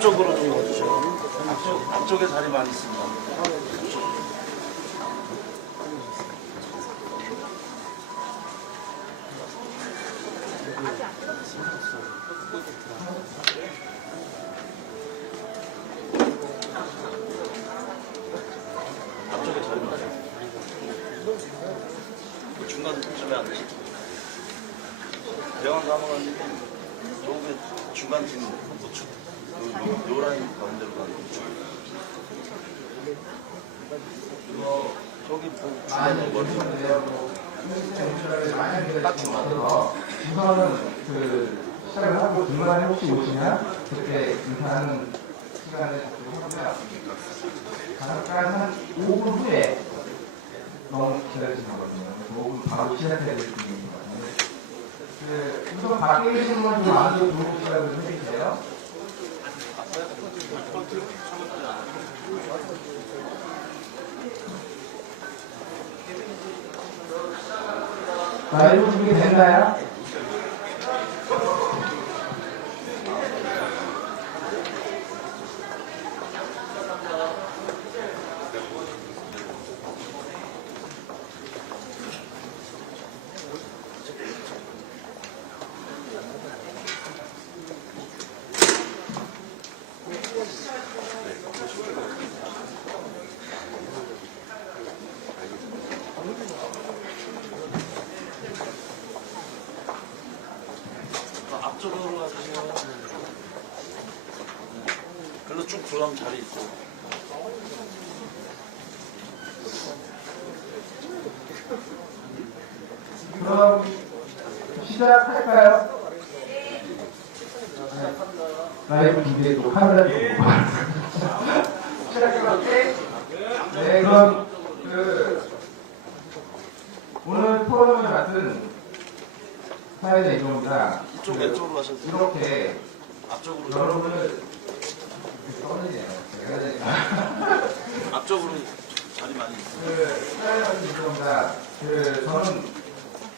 앞쪽으로 좀 와주세요. 앞쪽에 자리 많이 있습니다. 앞쪽에 자리 많아요. 중간쯤에 앉으시죠. 대왕 가면 저기 중간쯤 우측 노란 가운데로 가는 우측. 저기 중간에 머리 딱히 맞아서 우선은 시작을 하고 중간에 혹시 오시면 그때 인사하는 시간을 갖도록 하고요. 잠깐 한 5분 후에 너무 기다리시는 거거든요. 5분 바로 시작해야 될 분위기거든요. 우선 밖에 계신 분은 좀 안으로 들어오시라고 좀 해주세요. 자, 1분 준비됐나요? 앞쪽으로 가주세요. 글로 쭉 들어가면 자리 있고. 그럼 시작할까요? 라이브 준비에 또 카메라를 보고 시작해볼게. 네, 그럼 오늘 토론을 맡은 사회자 이종입니다. 이쪽 왼쪽으로 가셔도 돼요. 이렇게 앞쪽으로. 여러분을 떠내네요. 앞쪽으로 자리 많이 있어요. 사회자 이종입니다. 저는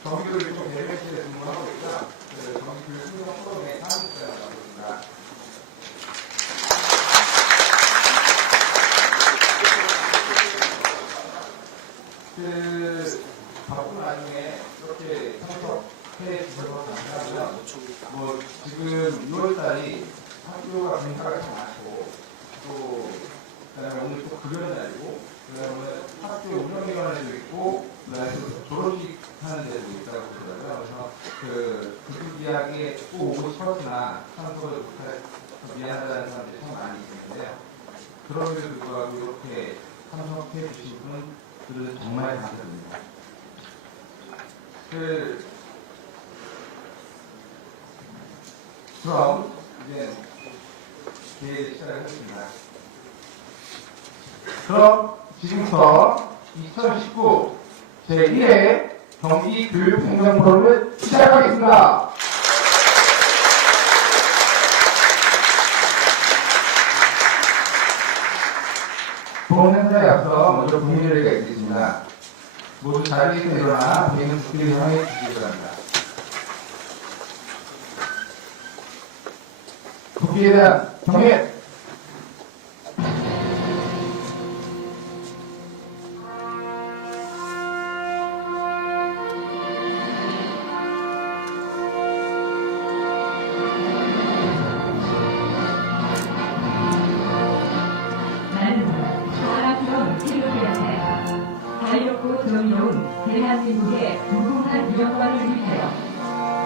정기교육 쪽 대표실에 근무하고 있고요. 정기교육 수련 프로그램의 사무처라고 합니다. 바쁜 와중에 이렇게 참석해 주셔서 감사하고요. 지금 6월달이 학교가 공사가 좀 많고, 또, 그다음에 오늘 또 급여는 날이고, 그다음에 학교 운영기관에도 있고, 그다음에 또 졸업식 하는 데도 있다고 그러더라고요. 그래서 교육이야기에 꼭 오고 싶었으나 참석을 못해서 미안하다는 사람들이 참 많이 있는데요. 그럼에도 불구하고 이렇게 참석해 주신 분들은 정말 감사드립니다. 그럼 이제 기회를 시작하겠습니다. 그럼 지금부터 2019 제1회 경기 교육 행정 프로를 시작하겠습니다. 본 행사에 앞서 먼저 국민들에게 드리겠습니다. 모두 자리에서 일어나 본인은 국기를 향해 주시기 바랍니다. 국기에 대한 경례. 정의로운 대한민국의 무궁한 영광을 위하여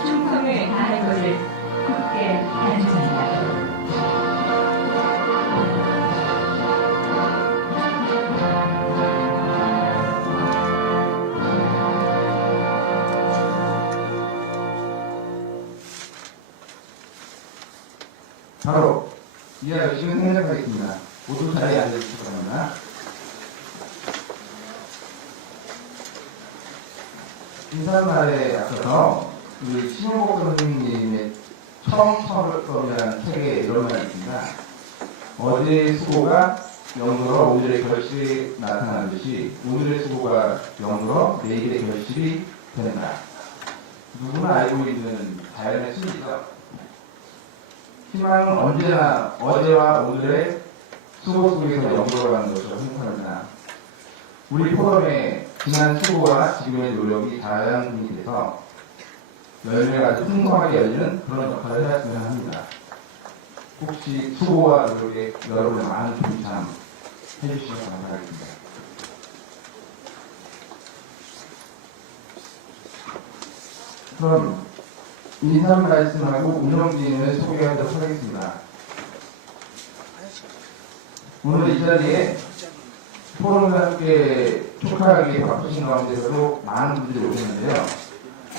충성을 다할 것을 굳게 다짐합니다. 바로 이와 열심히 생각하겠습니다. 모두 자리에 앉아주시기 바랍니다. 인사말에 앞서서 우리 신용복 선생님의 처음처럼이라는 책에 이런 말이 있습니다. 어제의 수고가 영으로 오늘의 결실이 나타나듯이 오늘의 수고가 영으로 내일의 결실이 된다. 누구나 알고 있는 자연의 순리죠. 희망은 언제나 어제와 오늘의 수고 속에서 영도가는 것으로 생각합니다. 우리 포럼의 지난 수고와 지금의 노력이 자양분이 돼서 열매가 아주 풍성하게 열리는 그런 역할을 해왔으면 합니다. 혹시 수고와 노력에 여러분의 많은 동참 해주시면 감사하겠습니다. 그럼 인사 말씀하고 운영진을 소개하도록 하겠습니다. 오늘 이 자리에 포럼과 함께 축하하기 바쁘신 가운데서도 많은 분들이 오셨는데요.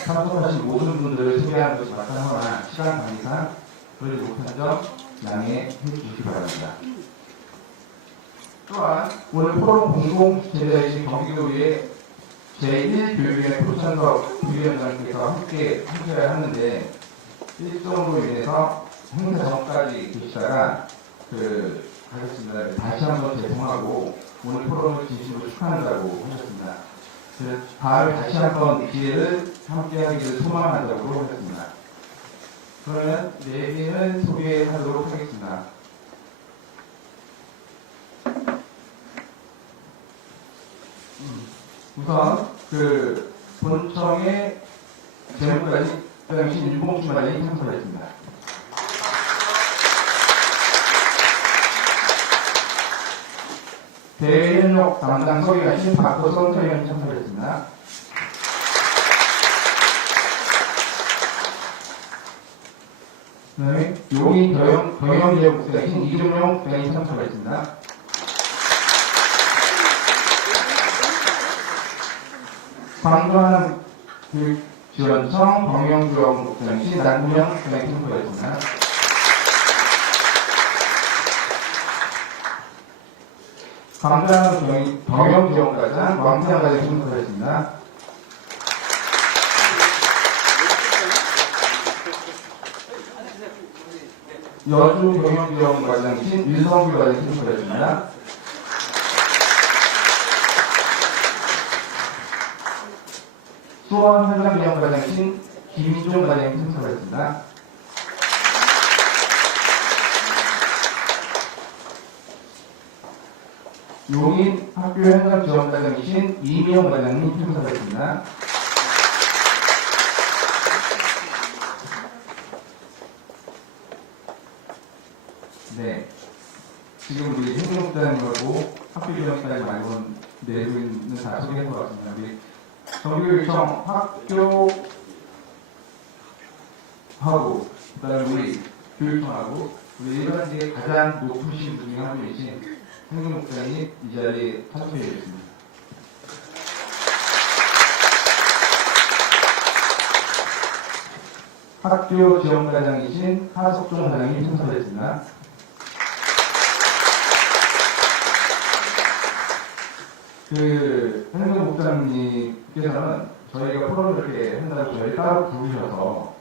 참석하신 모든 분들을 소개하는 것이 마땅하나 시간 관계상 그러지 못한 점 양해해 주시기 바랍니다. 또한 오늘 포럼 공동 제자이신 경기도의 제1교육위원회 표창석 부위원장께서 함께 하는데 일정으로 인해서 행사 전까지 계시다가 하겠습니다. 다시 한번 죄송하고 오늘 포럼을 진심으로 축하한다고 하셨습니다. 다음에 다시 한번 기회를 함께 하기를 소망한다고 하셨습니다. 그러면 내비는 소개하도록 하겠습니다. 우선 본청의 재무까지 당시 윤봉준 관장이 참석했습니다. 대외협력 담당 서기관신 박호선 서기관이 참석했습니다. 그 다음에 용인 경영지역국장이신 이종용 국장이 참석했습니다. 광주하남 교육지원청 경영지원국장이신 남구명 국장이 참석했습니다. 광주하남 경영지원과장 왕태양 과장이 참석했습니다. 여주 경영지원과장이신 윤성규 과장이 참석했습니다. 수원 현장기념과장이신 김인종 과장이 참석했습니다. 용인 학교 현장지원과장이신 이미영 과장님 참석했습니다. 네, 지금 우리 행정국장님하고 학교지원까지 말고 내고 있는 다 소개한 것 같습니다. 우리 정교육청 학교하고 그다음에 우리 교육청하고 우리 일반직의 가장 높으신 분이 한 분이신 행정국장이 이 자리에 참석해 주셨습니다. 학교 지원과장이신 하석종 과장이 참석했습니다. 행정국장님께서는 저희가 포럼을 이렇게 한다고 저희 따로 부르셔서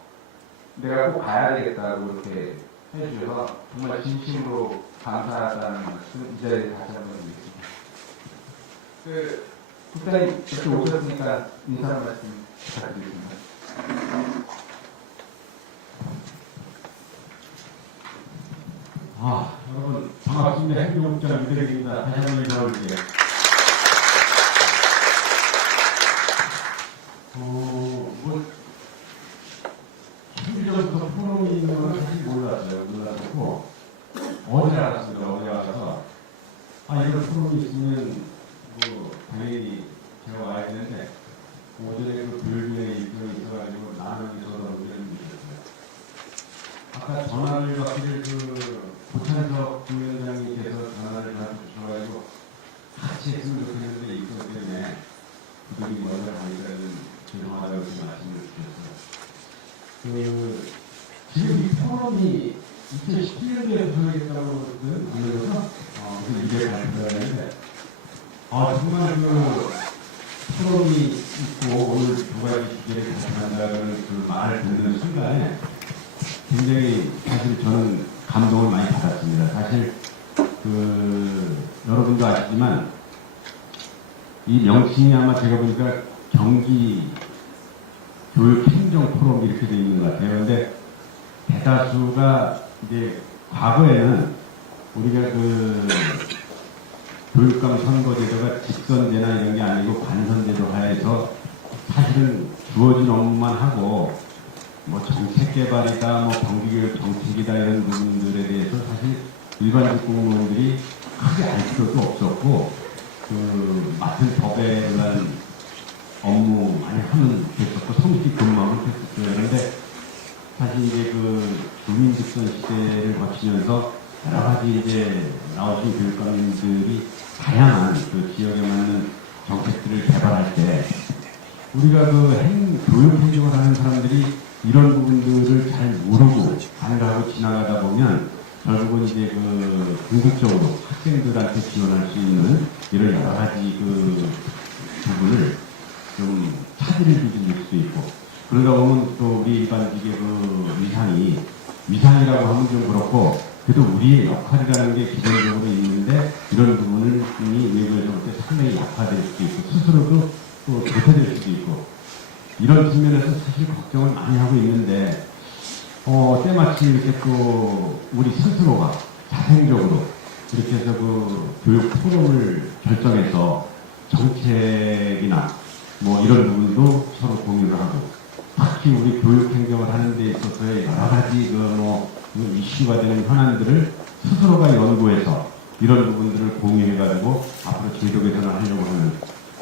내가 꼭 가야 되겠다고 이렇게 해주셔서 정말 진심으로 감사하다는 말씀 이 자리에 다시 한번 드리겠습니다. 국장님 이렇게 오셨으니까 인사 말씀 부탁드리겠습니다. 여러분 반갑습니다. 행정국장 유대리입니다. 다시 한번 인사드릴게요. 현지전부터 포럼이 있는 건 사실 몰랐어요. 몰랐고 어제 알았습니다. 어제 알아서 이런 포럼이 있으면 당연히 제가 와야 되는데 오전에 교육위원회 일정이 있어가지고 나는 있어서 오전에 있었어요. 아까 전화를 받기를 고찬석 부위원장님께서 전화를 받으셔가지고 같이 했으면 좋겠는데 있었기 때문에 그들이 먼저 가니까 죄송하다고 말씀을 주셨어요. 지금 이 포럼이 2017년도에 구성했다고 그러면서 이게 발표가 되는데 정말 포럼이 있고 오늘 두 가지 주제를 발표한다는 말을 듣는 순간에 굉장히 사실 저는 감동을 많이 받았습니다. 사실 여러분도 아시지만 이 명칭이 아마 제가 보니까 경기 교육 행정 포럼 이렇게 되어 있는 것 같아요. 그런데 대다수가 이제 과거에는 우리가 그 교육감 선거제도가 직선제나 이런 게 아니고 관선제도 하에서 사실은 주어진 업무만 하고 뭐 정책 개발이다, 뭐 경기교육 정책이다 이런 부분들에 대해서 사실 일반직 공무원들이 크게 알 필요도 없었고 그 맡은 법에 의한 업무 많이 하면 됐었고 성실히 근무하면 됐었어요. 그런데 사실 이제 그 주민직선 시대를 거치면서 여러 가지 이제 나오신 교육감님들이 다양한 그 지역에 맞는 정책들을 개발할 때 우리가 그 교육 행정을 하는 사람들이 이런 부분들을 잘 모르고 가능하고 지나가다 보면 결국은 이제 그 궁극적으로 학생들한테 지원할 수 있는 이런 여러 가지 그 부분을 좀 차질을 빚을 수도 있고 그러다 보면 또 우리 일반직의 그 위상이라고 하면 좀 그렇고 그래도 우리의 역할이라는 게 기본적으로 있는데 이런 부분을 외부에서 볼 때 상당히 약화될 수도 있고 스스로도 또 도태될 수도 있고 이런 측면에서 사실 걱정을 많이 하고 있는데 때마침 이렇게 또 우리 스스로가 자생적으로 이렇게 해서 그 교육 프로그램을 결정해서 정책이나 뭐 이런 부분도 서로 공유를 하고 특히 우리 교육 행정을 하는 데 있어서의 여러 가지 이슈가 되는 현안들을 스스로가 연구해서 이런 부분들을 공유해가지고 앞으로 제도 개선을 하려고 하는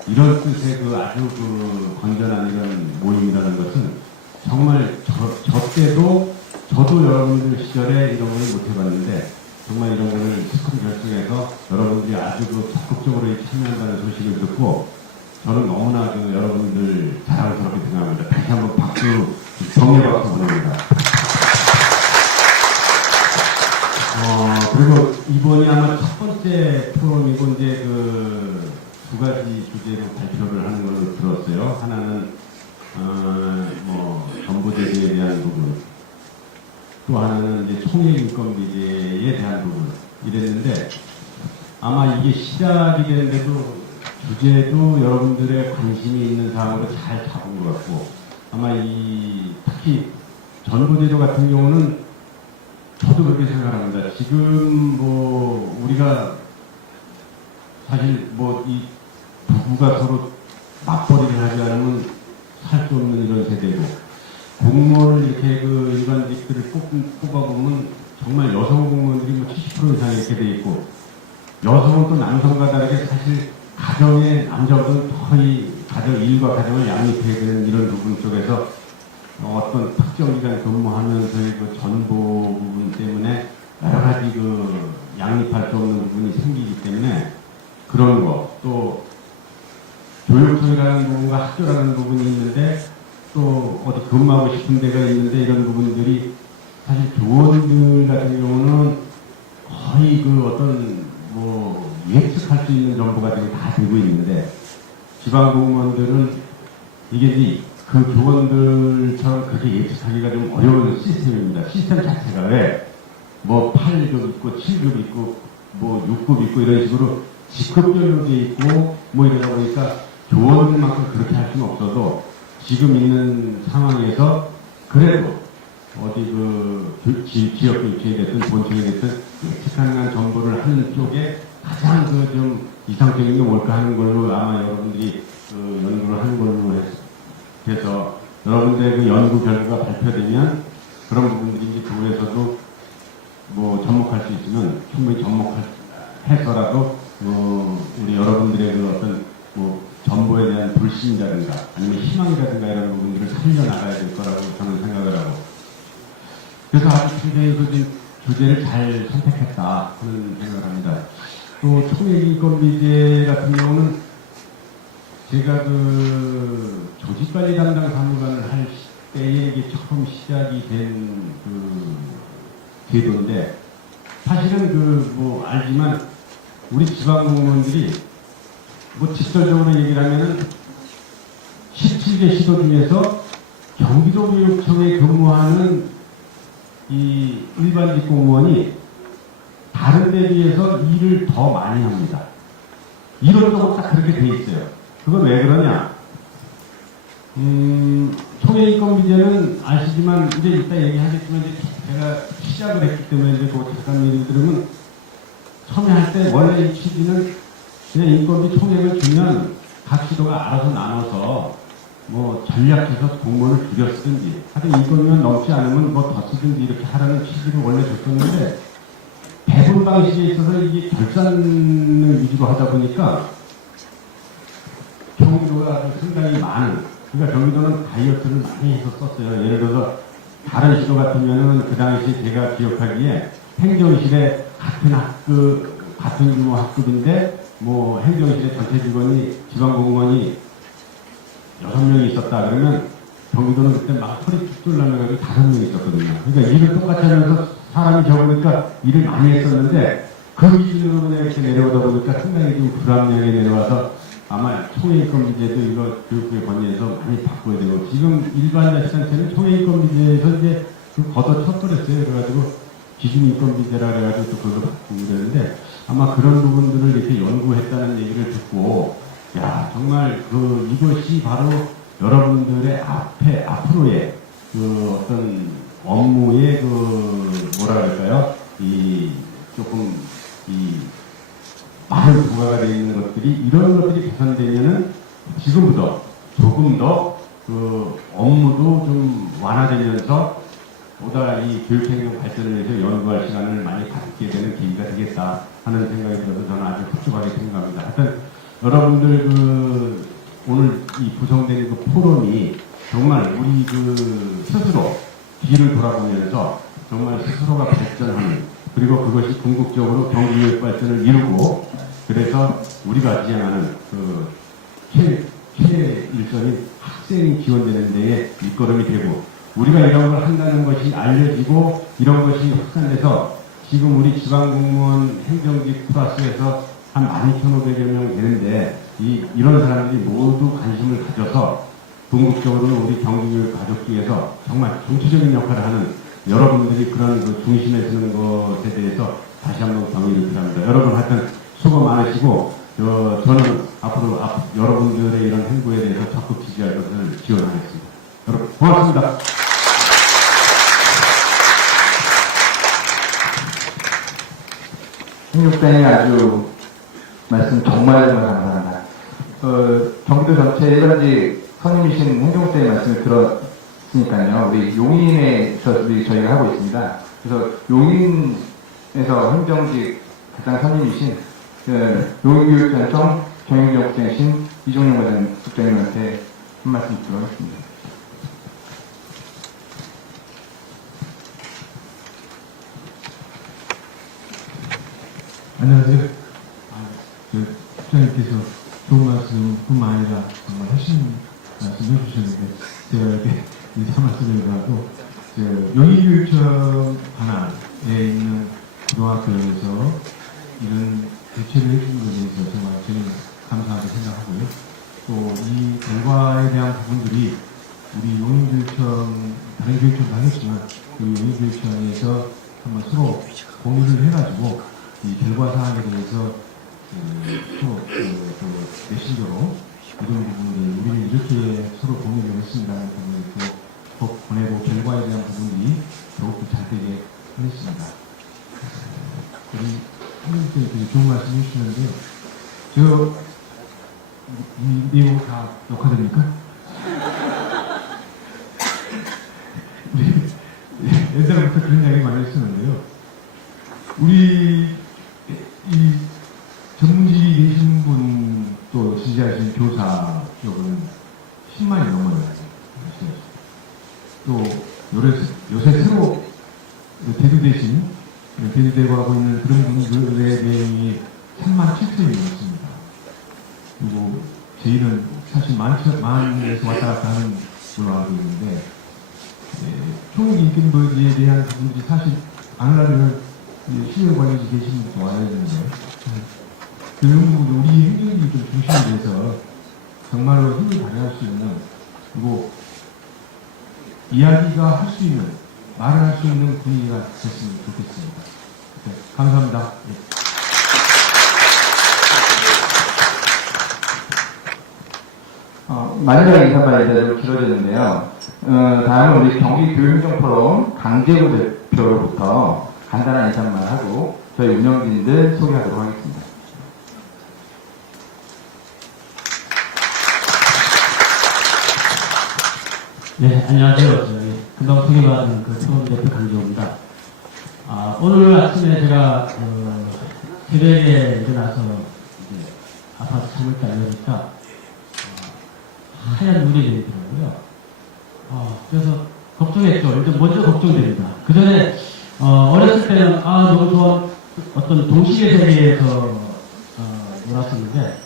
이런 뜻의 그 아주 그 건전한 이런 모임이라는 것은 정말 저 때도 저도 여러분들 시절에 이런 걸 못 해봤는데 정말 이런 거를 스쿨 결정해서 여러분들이 아주 그 적극적으로 참여한다는 소식을 듣고 저는 너무나 그 여러분들 자랑스럽게 생각합니다. 다시 한번 박수, 정예 박수 보냅니다. 그리고 이번이 아마 첫 번째 토론이고 이제 그 두 가지 주제로 발표를 하는 걸로 들었어요. 하나는 정보제도에 대한 부분, 또 하나는 이제 총액인건비제에 대한 부분 이랬는데 아마 이게 시작이 되는데도 주제도 여러분들의 관심이 있는 사항으로 잘 잡은 것 같고 아마 특히 전보제도 같은 경우는 저도 그렇게 생각합니다. 지금 우리가 사실 이 부부가 서로 맞벌이를 하지 않으면 살 수 없는 이런 세대고 공무원을 이렇게 그 일반직들을 뽑아보면 정말 여성 공무원들이 70% 이상 이렇게 돼 있고 여성은 또 남성과 다르게 사실 가정의 남자보다는 거의 일과 가정을 양립해야 되는 이런 부분 쪽에서 어떤 특정 기간 근무하면서의 그 전보 부분 때문에 여러 가지 그 양립할 수 없는 부분이 생기기 때문에 그런 거, 또 교육청이라는 부분과 학교라는 부분이 있는데 또 어디 근무하고 싶은 데가 있는데 이런 부분들이 사실 교원들 같은 경우는 거의 그 어떤 예측할 수 있는 정보가 지금 다 되고 있는데 지방 공무원들은 이게 이제 그 교원들처럼 그렇게 예측하기가 좀 어려운 시스템입니다. 시스템 자체가 왜 8급 있고 7급 있고 6급 있고 이런 식으로 직급별로 돼 있고 이러다 보니까 교원들만큼 그렇게 할 수는 없어도 지금 있는 상황에서 그래도 어디 지역 교육청이 됐든 본청이 됐든 예측 가능한 정보를 하는 쪽에 가장 좀 이상적인 게 뭘까 하는 걸로 아마 여러분들이 연구를 하는 걸로 해서 여러분들의 그 연구 결과가 발표되면 그런 부분들이 이제 교회에서도 접목할 수 있으면 충분히 접목해서라도 우리 여러분들의 그 어떤 정보에 대한 불신이라든가 아니면 희망이라든가 이런 부분들을 살려나가야 될 거라고 저는 생각을 하고 그래서 아주 주제를 잘 선택했다 하는 생각을 합니다. 또 총액인건비제 같은 경우는 제가 그 조직관리 담당 사무관을 할 때에 이게 처음 시작이 된 제도인데 사실은 알지만 우리 지방 공무원들이 직설적으로 얘기를 하면은 17개 시도 중에서 경기도교육청에 근무하는 이 일반직 공무원이 다른 데 비해서 일을 더 많이 합니다. 이론적으로 딱 그렇게 돼 있어요. 그건 왜 그러냐? 총액인건비제는 아시지만 이제 이따 얘기하겠지만 제가 시작을 했기 때문에 이제 그 잠깐 얘기 들으면 처음에 할 때 원래 이 취지는 그냥 인건비 총액을 주면 각 시도가 알아서 나눠서 뭐 전략해서 공모를 줄여 쓰든지 하여튼 인건비만 넘지 않으면 뭐 더 쓰든지 이렇게 하라는 취지를 원래 줬었는데 배분 방식에 있어서 이게 결산을 위주로 하다 보니까 경기도가 상당히 많은, 그러니까 경기도는 다이어트를 많이 해서 썼어요. 예를 들어서 다른 시도 같으면은 그 당시 제가 기억하기에 행정실에 같은 규모 학급인데 뭐 행정실에 전체 직원이 지방공무원이 6명이 있었다 그러면 경기도는 그때 막 허리 쭉 뚫려가지고 5명이 있었거든요. 그러니까 일을 똑같이 하면서 사람이 적으니까 일을 많이 했었는데 그 기준으로 이렇게 내려오다 보니까 상당히 좀 불합리하게 내려와서 아마 총회인건비제도 이거 교육부에 건의해서 많이 바꿔야 되고 지금 일반 자치단체는 총회인건비제에서 이제 걷어쳤더랬어요. 그래가지고 기준인건비제라 그래가지고 또 그걸 바꾸고 그랬는데 아마 그런 부분들을 이렇게 연구했다는 얘기를 듣고 야 정말 이것이 바로 여러분들의 앞으로의 그 어떤 업무의 뭐라 그럴까요? 조금 많은 부과가 되어 있는 것들이 이런 것들이 개선되면은 지금부터 조금 더 업무도 좀 완화되면서 보다 이 교육행정 발전을 위해서 연구할 시간을 많이 갖게 되는 계기가 되겠다 하는 생각이 들어서 저는 아주 흡족하게 생각합니다. 하여튼 여러분들 오늘 이 구성된 그 포럼이 정말 우리 스스로 뒤를 돌아보면서 정말 스스로가 발전하는 그리고 그것이 궁극적으로 경기교육 발전을 이루고 그래서 우리가 지향하는 최일선인 학생이 지원되는 데에 밑거름이 되고 우리가 이런 걸 한다는 것이 알려지고 이런 것이 확산돼서 지금 우리 지방공무원 행정직 플러스에서 한 12,500여 명 되는데 이런 사람들이 모두 관심을 가져서 궁극적으로는 우리 경기교육 가족기에서 정말 중추적인 역할을 하는 여러분들이 그런 중심에 서는 것에 대해서 다시 한번 경의를 드립니다. 여러분 하여튼 수고 많으시고 저는 앞으로 여러분들의 이런 행보에 대해서 적극 지지할 것을 지원하겠습니다. 여러분 고맙습니다. 홍육단이 아주 말씀 정말 감사합니다. 경기도 전체 일반직 선임이신 홍종국장의 말씀을 들었으니까요. 우리 용인에서 저희가 하고 있습니다. 그래서 용인에서 행정직 가장 선임이신 용인교육단청 경영지역국장이신 이종영 국장님한테 한 말씀 드리도록 하겠습니다. 안녕하세요. 국장님께서 좋은 말씀뿐만 아니라 정말 하신 말씀 해주셨는데 제가 이렇게 인사 말씀을 하고 용인교육청 관할에 있는 고등학교에서 이런 대체를 해주는 것에 대해서 정말 저는 감사하게 생각하고요. 또 이 결과에 대한 부분들이 우리 용인교육청 다른 교육청도 하겠지만 우리 용인교육청에서 한번 서로 공유를 해가지고 이 결과 사항에 대해서 서로 메신저로 이런 부분을 우리는 이렇게 서로 공유를 했습니다라는 부분을 또 보내고 결과에 대한 부분들이 더욱더 잘 되게 하겠습니다. 우리 선생님께서 되게 좋은 말씀 해주시는데요. 이 내용 다 녹화됩니까? 옛날부터 그런 이야기 많이 했었는데요. 우리 이 전문직이 계신 분 또 지지하신 교사 쪽은 10만이 넘어요. 또 요새 새로 대두되고 하고 있는 그런 분들의 내용이 37,000이 넘습니다. 그리고 저희는 사실 만에서 왔다 갔다 하는 걸로 알고 있는데 총익인권에 대한 부분들이 사실 안 하려면 시설 관리지 계시는 분도 와야 되는데 그런 부분도 우리 행정이 좀 중심이 돼서 정말로 힘을 발휘할 수 있는 그리고 이야기가 할 수 있는 말을 할 수 있는 분위기가 됐으면 좋겠습니다. 네, 감사합니다. 네. 마지막 인사말이 좀 길어졌는데요. 다음은 우리 경기교육행정포럼 강재우 대표로부터 간단한 인사말 하고 저희 운영진들 소개하도록 하겠습니다. 네, 안녕하세요. 저희 금방 소개받은 그 초원 대표 강지호입니다. 오늘 아침에 제가 새벽에 일어나서 이제 아파트 창을 열으니까 하얀 눈이 내리더라고요. 그래서 걱정했죠. 일단 먼저 걱정됩니다. 그 전에 어렸을 때는 너무 좋은 어떤 동시의 세계에서 놀았었는데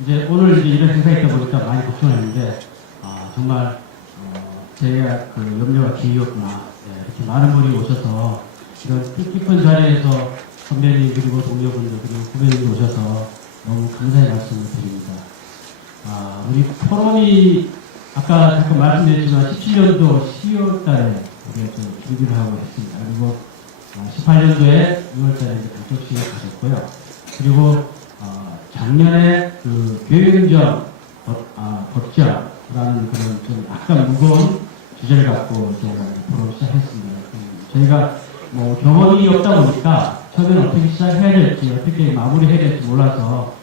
이제 오늘 이제 이런 행사가 있다 보니까 많이 걱정했는데 정말 제가 그 염려가 길이었구나. 네, 이렇게 많은 분이 오셔서 이런 뜻깊은 자리에서 선배님 그리고 동료분들 그리고 후배님이 오셔서 너무 감사의 말씀을 드립니다. 우리 포럼이 아까 잠깐 말씀드렸지만 17년도 12월 달에 우리가 좀 준비를 하고 있습니다. 그리고 18년도에 6월 달에 발족식을 가졌고요. 그리고 작년에 그 교육행정 법제라는 그런 좀 약간 무거운 주제를 갖고 제가 포럼을 시작했습니다. 저희가 뭐 경험이 없다 보니까 처음에는 어떻게 시작해야 될지 어떻게 마무리해야 될지 몰라서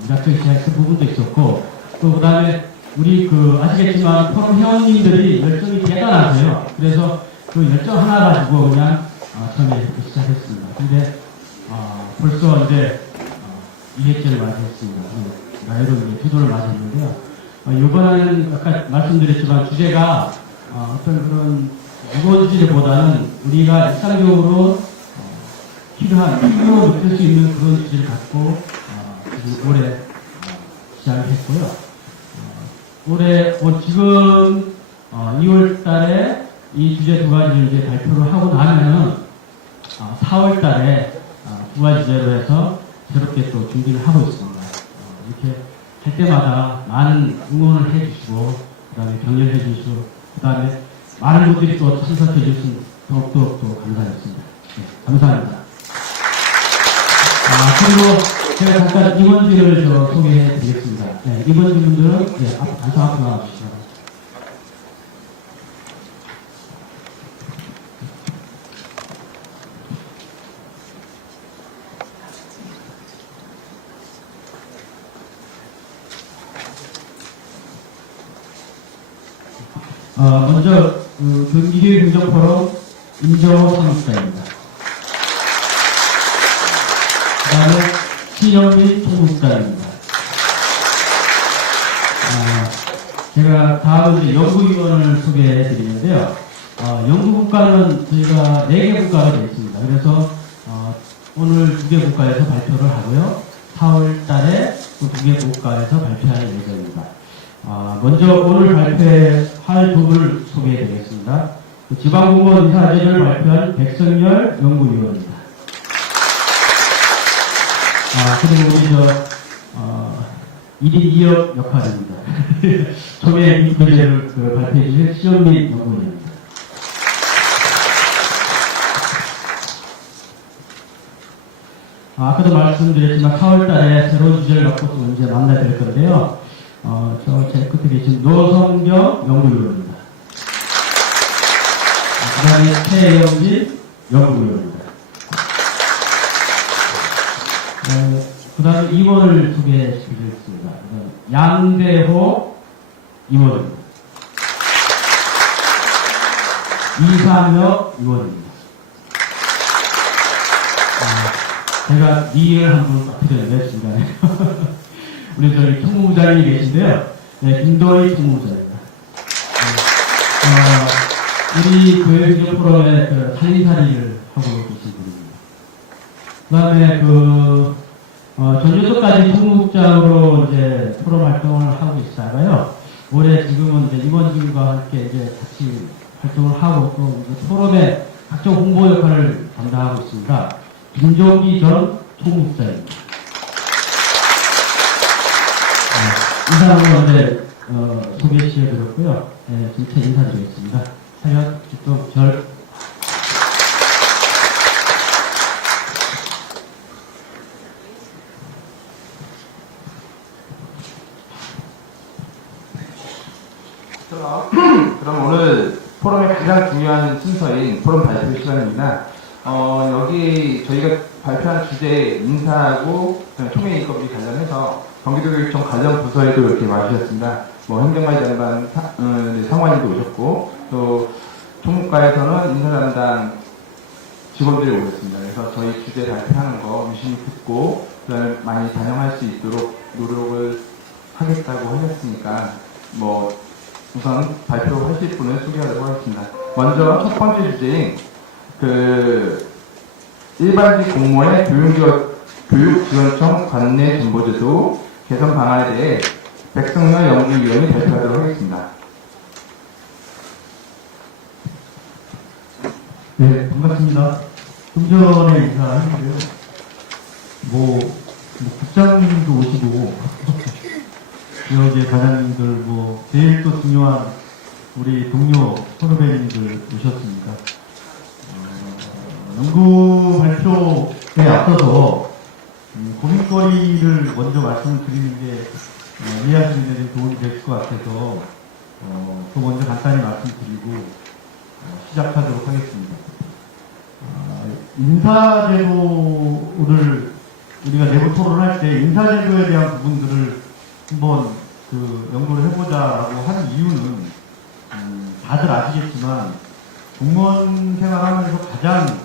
무작정 시작했을 부분도 있었고 또 그다음에 우리 아시겠지만 포럼 회원님들이 열정이 대단하세요. 그래서 그 열정 하나 가지고 그냥 처음에 이렇게 시작했습니다. 근데 벌써 이제 2회째를 맞이했습니다. 나이로 이제 주도를 맞이했는데요. 이번에는 아까 말씀드렸지만 주제가 어떤 그런 무거운 주제보다는 우리가 일상적으로 필요로 느낄 수 있는 그런 주제를 갖고 올해 시작을 했고요. 올해 지금 2월 달에 이 주제 두 가지를 이제 발표를 하고 나면은 4월 달에 두 가지 주제로 해서 새롭게 또 준비를 하고 있습니다. 이렇게 할 때마다 많은 응원을 해주시고 그 다음에 격려해 주시고 그 다음에 많은 분들이 또 참석해 주신 더욱더 또 감사했습니다. 네, 감사합니다. 그리고 제가 잠깐 임원진을 소개해 드리겠습니다. 네, 임원진 분들은 단상 앞으로 나와주시죠. 먼저 경기교육행정포럼 임정호 사무국장입니다. 그 다음에 신영민 총무국장입니다. 제가 다음은 이제 연구위원을 소개해 드리는데요. 연구국가는 저희가 4개 국가가 되어 있습니다. 그래서 오늘 2개 국가에서 발표를 하고요. 4월 달에 또 2개 국가에서 발표할 예정입니다. 먼저 오늘 발표할 분을 소개해 드리겠습니다. 지방공무원 이사제를 발표한 백성열 연구위원입니다. 그리고 우리 1인 2역 역할입니다. 처음에 이 문제를 발표해 주신 신영민 연구위원입니다. 아까도 말씀드렸지만 4월 달에 새로운 주제를 갖고 또 이제 만나드릴 건데요. 제 끝에 계신 노성경 연구위원입니다. 그 다음에 최영진 연구위원입니다. 그 다음에 임원을 소개해 드리겠습니다. 양대호 임원입니다. 이상혁 임원입니다. 제가 니을 한번 빠뜨렸는데 중간에 우리 저기 총무부장님이 계신데요. 네, 김도희 총무부장입니다. 우리 교육행정 포럼의 살림살이를 하고 계신 분입니다. 그 다음에 전주도까지 총무국장으로 이제 포럼 활동을 하고 있다가요. 올해 지금은 이제 임원진과 함께 이제 같이 활동을 하고 또 이제 포럼의 각종 홍보 역할을 담당하고 있습니다. 김종기 전 총무국장입니다. 이상으로 이제 소개시켜드렸고요. 네, 전체 인사드리겠습니다. 하여 직접 그럼 오늘 포럼의 가장 중요한 순서인 포럼 발표 시간입니다. 여기 저희가 발표한 주제 인사하고 총회 인건비 관련해서 경기도교육청 관련 부서에도 이렇게 와주셨습니다. 뭐 행정관장관 상관님도 오셨고 또 총무과에서는 인사 담당 직원들이 오셨습니다. 그래서 저희 주제 발표하는 거 유심히 듣고 그다음에 많이 반영할 수 있도록 노력을 하겠다고 하셨으니까 뭐 우선 발표하실 분을 소개하도록 하겠습니다. 먼저 첫 번째 주제인 일반직 공무원의 교육지원청 관내 정보제도 개선 방안에 대해 백성열 연구위원이 발표하도록 하겠습니다. 네, 반갑습니다. 좀 전에 인사했는데요. 국장님도 오시고, 지역의 과장님들, 제일 또 중요한 우리 동료 선후배님들 오셨습니다. 연구 발표에 앞서서 고민거리를 먼저 말씀을 드리는 게 이해하시는 데 도움이 될 것 같아서 또 먼저 간단히 말씀드리고 시작하도록 하겠습니다. 인사제도를 우리가 내부 토론할 때 인사제도에 대한 부분들을 한번 연구를 해보자라고 하는 이유는 다들 아시겠지만 공무원 생활하면서 가장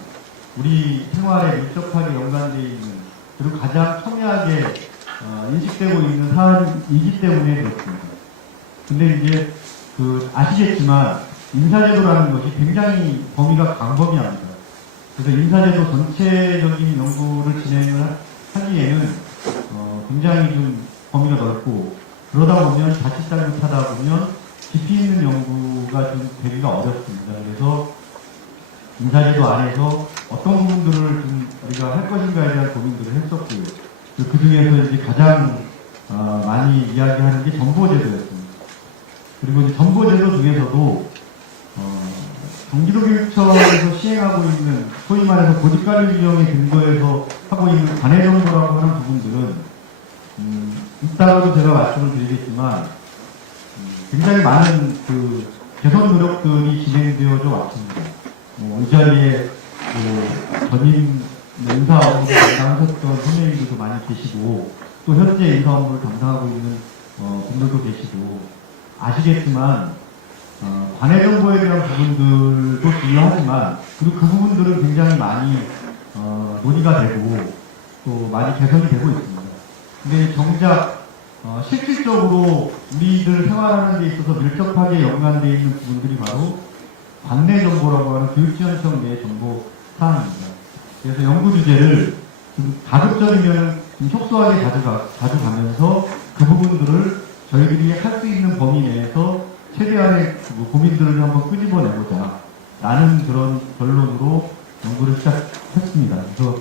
우리 생활에 밀접하게 연관되어 있는 그리고 가장 첨예하게 인식되고 있는 사안이기 때문에 그렇습니다. 근데 이제 아시겠지만 인사제도라는 것이 굉장히 범위가 광범위합니다. 그래서 인사제도 전체적인 연구를 진행을 하기에는 굉장히 좀 범위가 넓고 그러다 보면 자칫 잘못하다 보면 깊이 있는 연구가 좀 되기가 어렵습니다. 그래서 인사제도 안에서 어떤 부분들을 좀 우리가 할 것인가에 대한 고민들을 했었고요. 그 중에서 이제 가장 많이 이야기하는 게 정보제도였습니다. 그리고 이제 정보제도 중에서도 경기도교육청에서 시행하고 있는 소위 말해서 고집관리 규정에 근거해서 하고 있는 관해정보라고 하는 부분들은 이따가도 제가 말씀을 드리겠지만 굉장히 많은 개선 노력들이 진행되어져 왔습니다. 이 자리에 전임 인사 업무를 담당하셨던 선생님들도 많이 계시고 또 현재 인사 업무를 담당하고 있는 분들도 계시고 아시겠지만 관해정보에 대한 부분들도 중요하지만 그리고 그 부분들은 굉장히 많이 논의가 되고 또 많이 개선이 되고 있습니다. 근데 정작 실질적으로 우리들 생활하는 데 있어서 밀접하게 연관되어 있는 부분들이 바로 관내 정보라고 하는 교육지원청 내 정보 사항입니다. 그래서 연구 주제를 좀 가급적이면 좀 협소하게 자주 가면서 그 부분들을 저희들이 할 수 있는 범위 내에서 최대한의 고민들을 한번 끄집어내보자 라는 그런 결론으로 연구를 시작했습니다. 그래서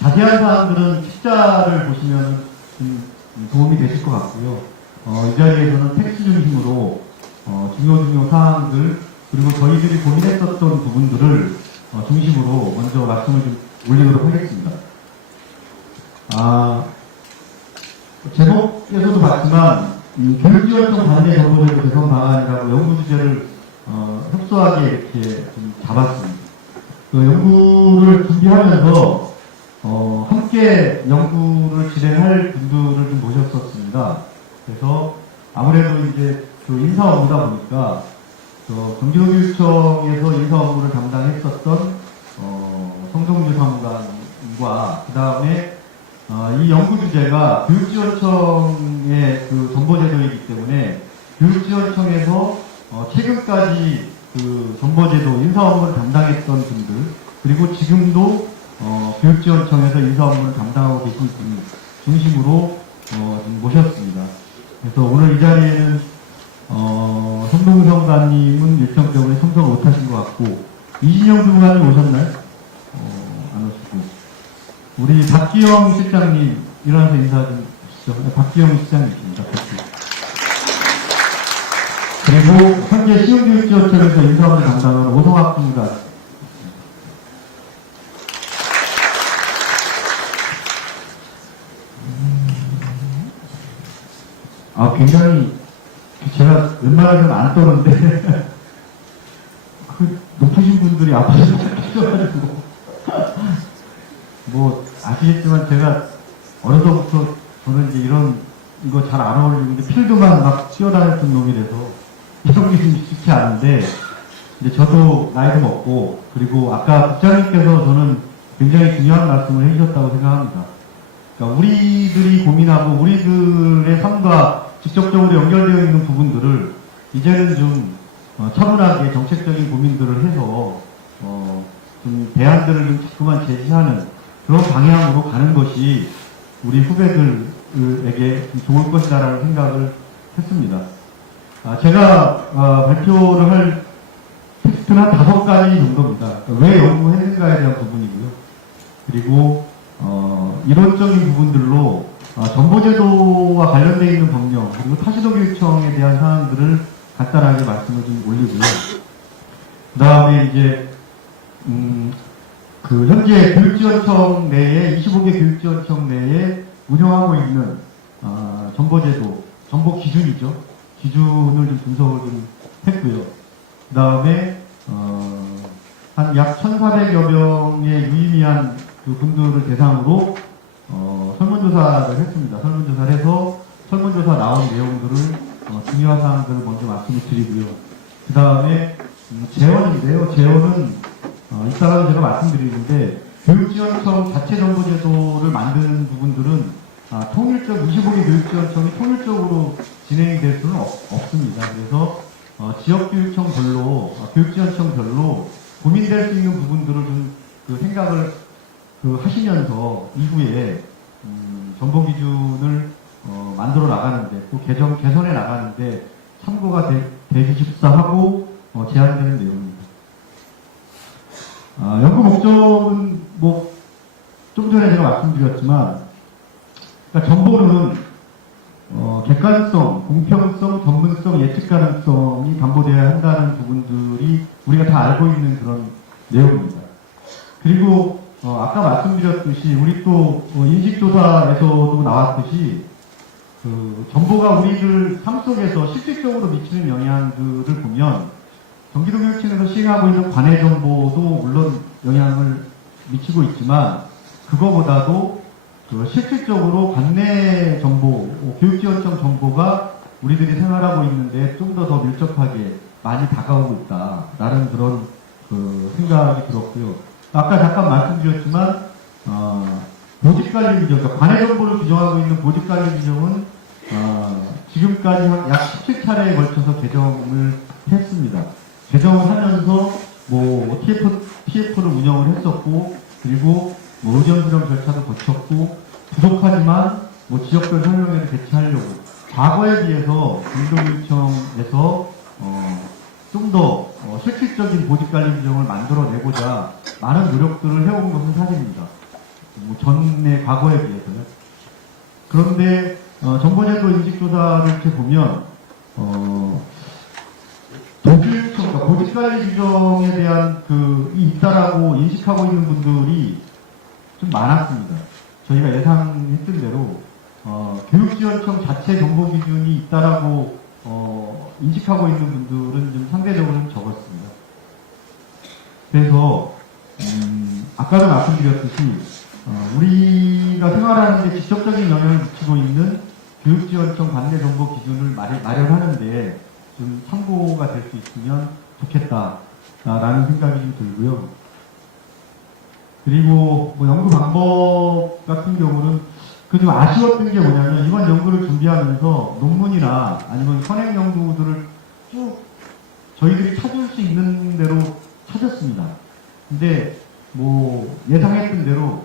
자세한 사항들은 책자를 보시면 좀 도움이 되실 것 같고요. 이 자리에서는 텍스트 중심으로 중요 사항들 그리고 저희들이 고민했었던 부분들을 중심으로 먼저 말씀을 좀 올리도록 하겠습니다. 제목에서도 봤지만 교육지원청 관내 정보제도 개선 방안이라고 연구 주제를 협소하게 이렇게 좀 잡았습니다. 그 연구를 준비하면서 함께 연구를 진행할 분들을 좀 모셨었습니다. 그래서 아무래도 이제 인사 업무다 보니까 경기도교육청에서 인사 업무를 담당했었던 성동주 사무관과 그 다음에 이 연구 주제가 교육지원청의 정보제도이기 때문에 교육지원청에서 최근까지 정보제도 인사 업무를 담당했던 분들 그리고 지금도 교육지원청에서 인사 업무를 담당하고 계신 분 중심으로 좀 모셨습니다. 그래서 오늘 이 자리에는 성동주 사무관님은 일정 때문에 참석을 못하신 것 같고 이진영 주무관님 오셨나요? 안 오시고 우리 박기영 실장님 일어나서 인사 좀 하시죠. 네, 박기영 실장님이십니다. 그리고 현재 시흥교육지원청에서 인사업을 담당하는 오성학 주무관 제가 웬만하면 안 떠는데 그 높으신 분들이 앞에서 하셔가지고 뭐 아시겠지만 제가 어려서부터 저는 이제 이런 거 잘 안 어울리는데 필드만 막 뛰어다녔던 놈이라서 이런 게 좀 쉽지 않은데 이제 저도 나이도 먹고 그리고 아까 국장님께서 저는 굉장히 중요한 말씀을 해주셨다고 생각합니다. 그러니까 우리들이 고민하고 우리들의 삶과 직접적으로 연결되어 있는 부분들을 이제는 좀 차분하게 정책적인 고민들을 해서 좀 대안들을 좀 자꾸만 제시하는 그런 방향으로 가는 것이 우리 후배들에게 좀 좋을 것이다라는 생각을 했습니다. 제가 발표를 할 텍스트는 한 5가지 정도입니다. 그러니까 왜 연구했는가에 대한 부분이고요. 그리고 이론적인 부분들로 전보제도와 관련되어 있는 법령 그리고 타시도교육청에 대한 사항들을 간단하게 말씀을 좀 올리고요. 그 다음에 이제 그 현재 교육지원청 내에 25개 교육지원청 내에 운영하고 있는 전보제도, 전보 기준이죠. 기준을 좀 분석을 좀 했고요. 그 다음에 한 약 1,400여 명의 유의미한 그 분들을 대상으로 설문조사를 했습니다. 설문조사를 해서 설문조사 나온 내용들을 중요한 사항들을 먼저 말씀을 드리고요. 그 다음에 재원인데요. 재원은 이따가도 제가 말씀드리는데 교육지원청 자체 정보제도를 만드는 부분들은 25개 교육지원청이 통일적으로 진행이 될 수는 없습니다. 그래서 지역교육청별로 교육지원청별로 고민될 수 있는 부분들을 좀 그 생각을 하시면서 이후에 정보 기준을 만들어 나가는데 또 개선해 나가는데 참고가 되기 십사하고 제안되는 내용입니다. 연구 목적은 뭐 좀 전에 제가 말씀드렸지만 그러니까 정보는 객관성, 공평성, 전문성, 예측 가능성이 담보되어야 한다는 부분들이 우리가 다 알고 있는 그런 내용입니다. 그리고 아까 말씀드렸듯이 우리 또 인식조사에서도 나왔듯이 그 정보가 우리들 삶 속에서 실질적으로 미치는 영향들을 보면 경기도교육청에서 시행하고 있는 관내 정보도 물론 영향을 미치고 있지만 그거보다도 실질적으로 관내 정보, 교육지원청 정보가 우리들이 생활하고 있는데 좀 더 밀접하게 많이 다가오고 있다라는 그런 그 생각이 들었고요. 아까 잠깐 말씀드렸지만 보직관리 규정, 그러니까 관내 정보를 규정하고 있는 보직관리 규정은 지금까지 약 17차례에 걸쳐서 개정을 했습니다. 개정을 하면서 뭐 TF를 운영을 했었고 그리고 뭐 의견 수렴 절차도 거쳤고 부족하지만 뭐 지역별 설명회를 개최하려고 과거에 비해서 경기도교육청에서 좀 더 실질적인 보직관리 규정을 만들어내고자 많은 노력들을 해온 것은 사실입니다. 뭐 전의 과거에 비해서요. 그런데 정보제도 인식조사를 이렇게 보면 도교육청, 그러니까 보직관리 규정에 대한 이 있다라고 인식하고 있는 분들이 좀 많았습니다. 저희가 예상했던 대로 교육지원청 자체 정보 기준이 있다라고 인식하고 있는 분들은 좀 상대적으로 좀 적었습니다. 그래서 아까도 말씀드렸듯이 우리가 생활하는 데 직접적인 영향을 미치고 있는 교육지원청 관내 정보 기준을 마련하는데 좀 참고가 될 수 있으면 좋겠다라는 생각이 좀 들고요. 그리고 뭐 연구 방법 같은 경우는 그 좀 아쉬웠던 게 뭐냐면 이번 연구를 준비하면서 논문이나 아니면 선행 연구들을 쭉 저희들이 찾을 수 있는 대로 찾았습니다. 근데 뭐 예상했던 대로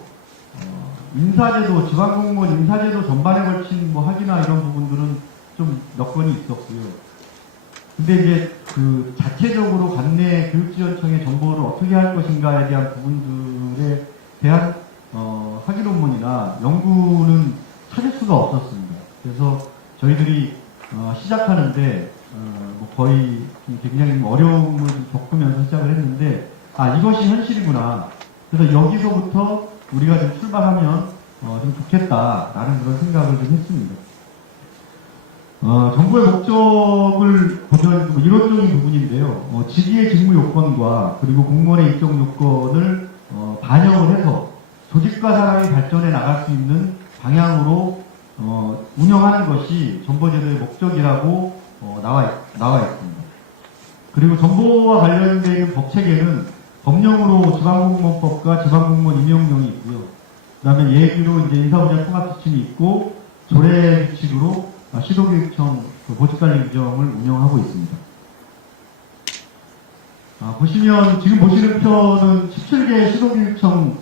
인사제도, 지방공무원 인사제도 전반에 걸친 뭐 학위나 이런 부분들은 좀 몇 건이 있었고요. 근데 이제 그 자체적으로 관내 교육지원청의 정보를 어떻게 할 것인가에 대한 부분들에 대한 학위 논문이나 연구는 찾을 수가 없었습니다. 그래서 저희들이 시작하는데 뭐 거의 굉장히 어려움을 겪으면서 시작을 했는데 이것이 현실이구나. 그래서 여기서부터 우리가 좀 출발하면 좀 좋겠다라는 그런 생각을 좀 했습니다. 정부의 목적을 보면 이론적인 부분인데요. 직위의 직무 요건과 그리고 공무원의 입적 요건을 반영을 해서 조직과 사람이 발전해 나갈 수 있는 방향으로 운영하는 것이 정보제도의 목적이라고 나와 있습니다. 그리고 정보와 관련된 있는 법체계는 법령으로 지방공무원법과 지방공무원 임용령이 있고요. 그 다음에 예규로 이제 인사부장 통합지침이 있고 조례 규칙으로 시도교육청 보직관리 규정을 운영하고 있습니다. 보시면 지금 보시는 표는 17개 시도교육청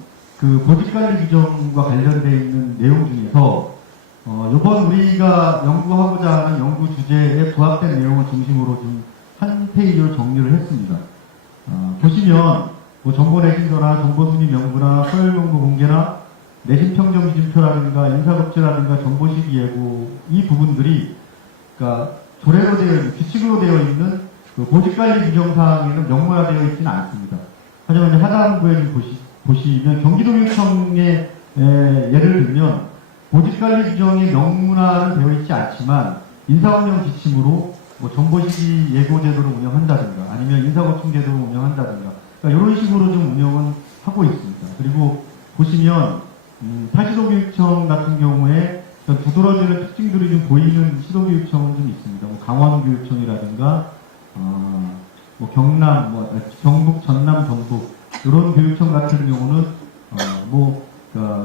보직관리 규정과 관련되어 있는 내용 중에서 이번 우리가 연구하고자 하는 연구 주제에 부합된 내용을 중심으로 좀 한 페이지로 정리를 했습니다. 보시면 정보 내신서나 정보순위 명부나 서열명부 공개나 내신 평정 기준표라든가 인사급제라든가 정보시기 예고 이 부분들이 그러니까 조례로 되어 있는 규칙으로 되어 있는 보직관리 규정사항에는 명문화되어 있지는 않습니다. 하지만 이제 하단부에 좀 보시면 경기도교육청의 예를 들면 보직관리 규정이 명문화는 되어 있지 않지만 인사운영 지침으로 정보시기 예고 제도를 운영한다든가 아니면 인사고충 제도를 운영한다든가 그러니까 이런 식으로 좀 운영은 하고 있습니다. 그리고 보시면 타시도교육청 같은 경우에 두드러지는 특징들이 좀 보이는 시도교육청은 좀 있습니다. 강원교육청이라든가 경남, 경북, 전남, 전북 이런 교육청 같은 경우는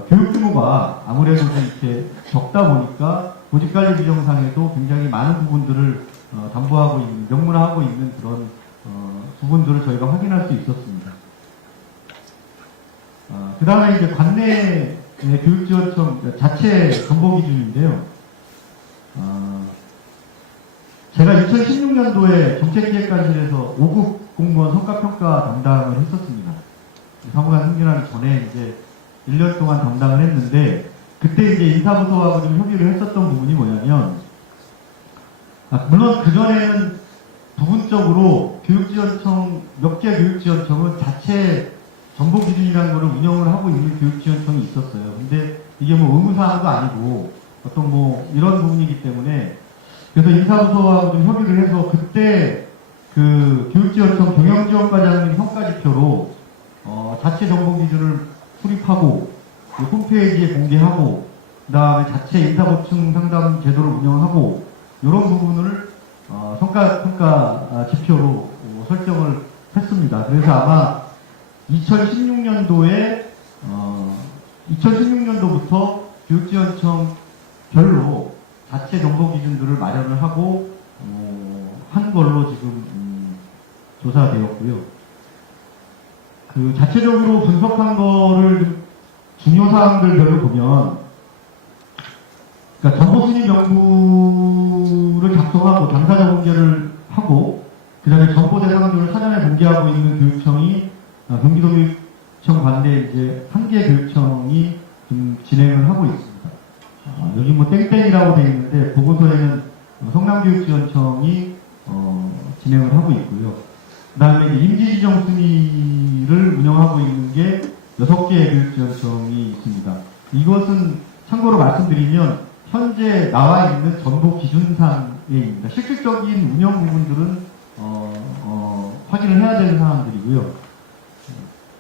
교육 규모가 아무래도 좀 이렇게 적다 보니까 보직관리 규정상에도 굉장히 많은 부분들을 담보하고 있는, 명문화하고 있는 그런 부분들을 저희가 확인할 수 있었습니다. 그 다음에 이제 관내 교육지원청 자체 정보 기준인데요. 제가 2016년도에 정책기획관실에서 5급 공무원 성과평가 담당을 했었습니다. 사무관 승진하기 전에 이제 1년 동안 담당을 했는데, 그때 이제 인사부서하고 좀 협의를 했었던 부분이 뭐냐면, 물론 그전에는 부분적으로 교육지원청, 몇 개 교육지원청은 자체 정보 기준이라는 거를 운영을 하고 있는 교육지원청이 있었어요. 근데 이게 의무사항도 아니고 어떤 이런 부분이기 때문에 그래서 인사부서하고 좀 협의를 해서 그때 교육지원청 경영지원과장님 성과지표로 자체 정보 기준을 수립하고 홈페이지에 공개하고 그 다음에 자체 인사보충 상담 제도를 운영하고 이런 부분을 성과평가 지표로 설정을 했습니다. 그래서 아마 2016년도부터 교육지원청 별로 자체 정보 기준들을 마련을 하고 한 걸로 지금 조사되었고요. 자체적으로 분석한 거를 중요 사항들별로 보면, 그러니까 정보순위 명부를 작성하고 당사자 공개를 하고, 그 다음에 정보 대상들을 사전에 공개하고 있는 교육청이 경기도교육청 관내 이제 1개 교육청이 좀 진행을 하고 있습니다. 여기 땡땡이라고 되어 있는데 보고서에는 성남교육지원청이 진행을 하고 있고요. 그 다음에 임시지정 순위를 운영하고 있는 게 6개의 교육지원청이 있습니다. 이것은 참고로 말씀드리면 현재 나와 있는 정보 기준상에입니다. 실질적인 운영 부분들은 확인을 해야 되는 사항들이고요.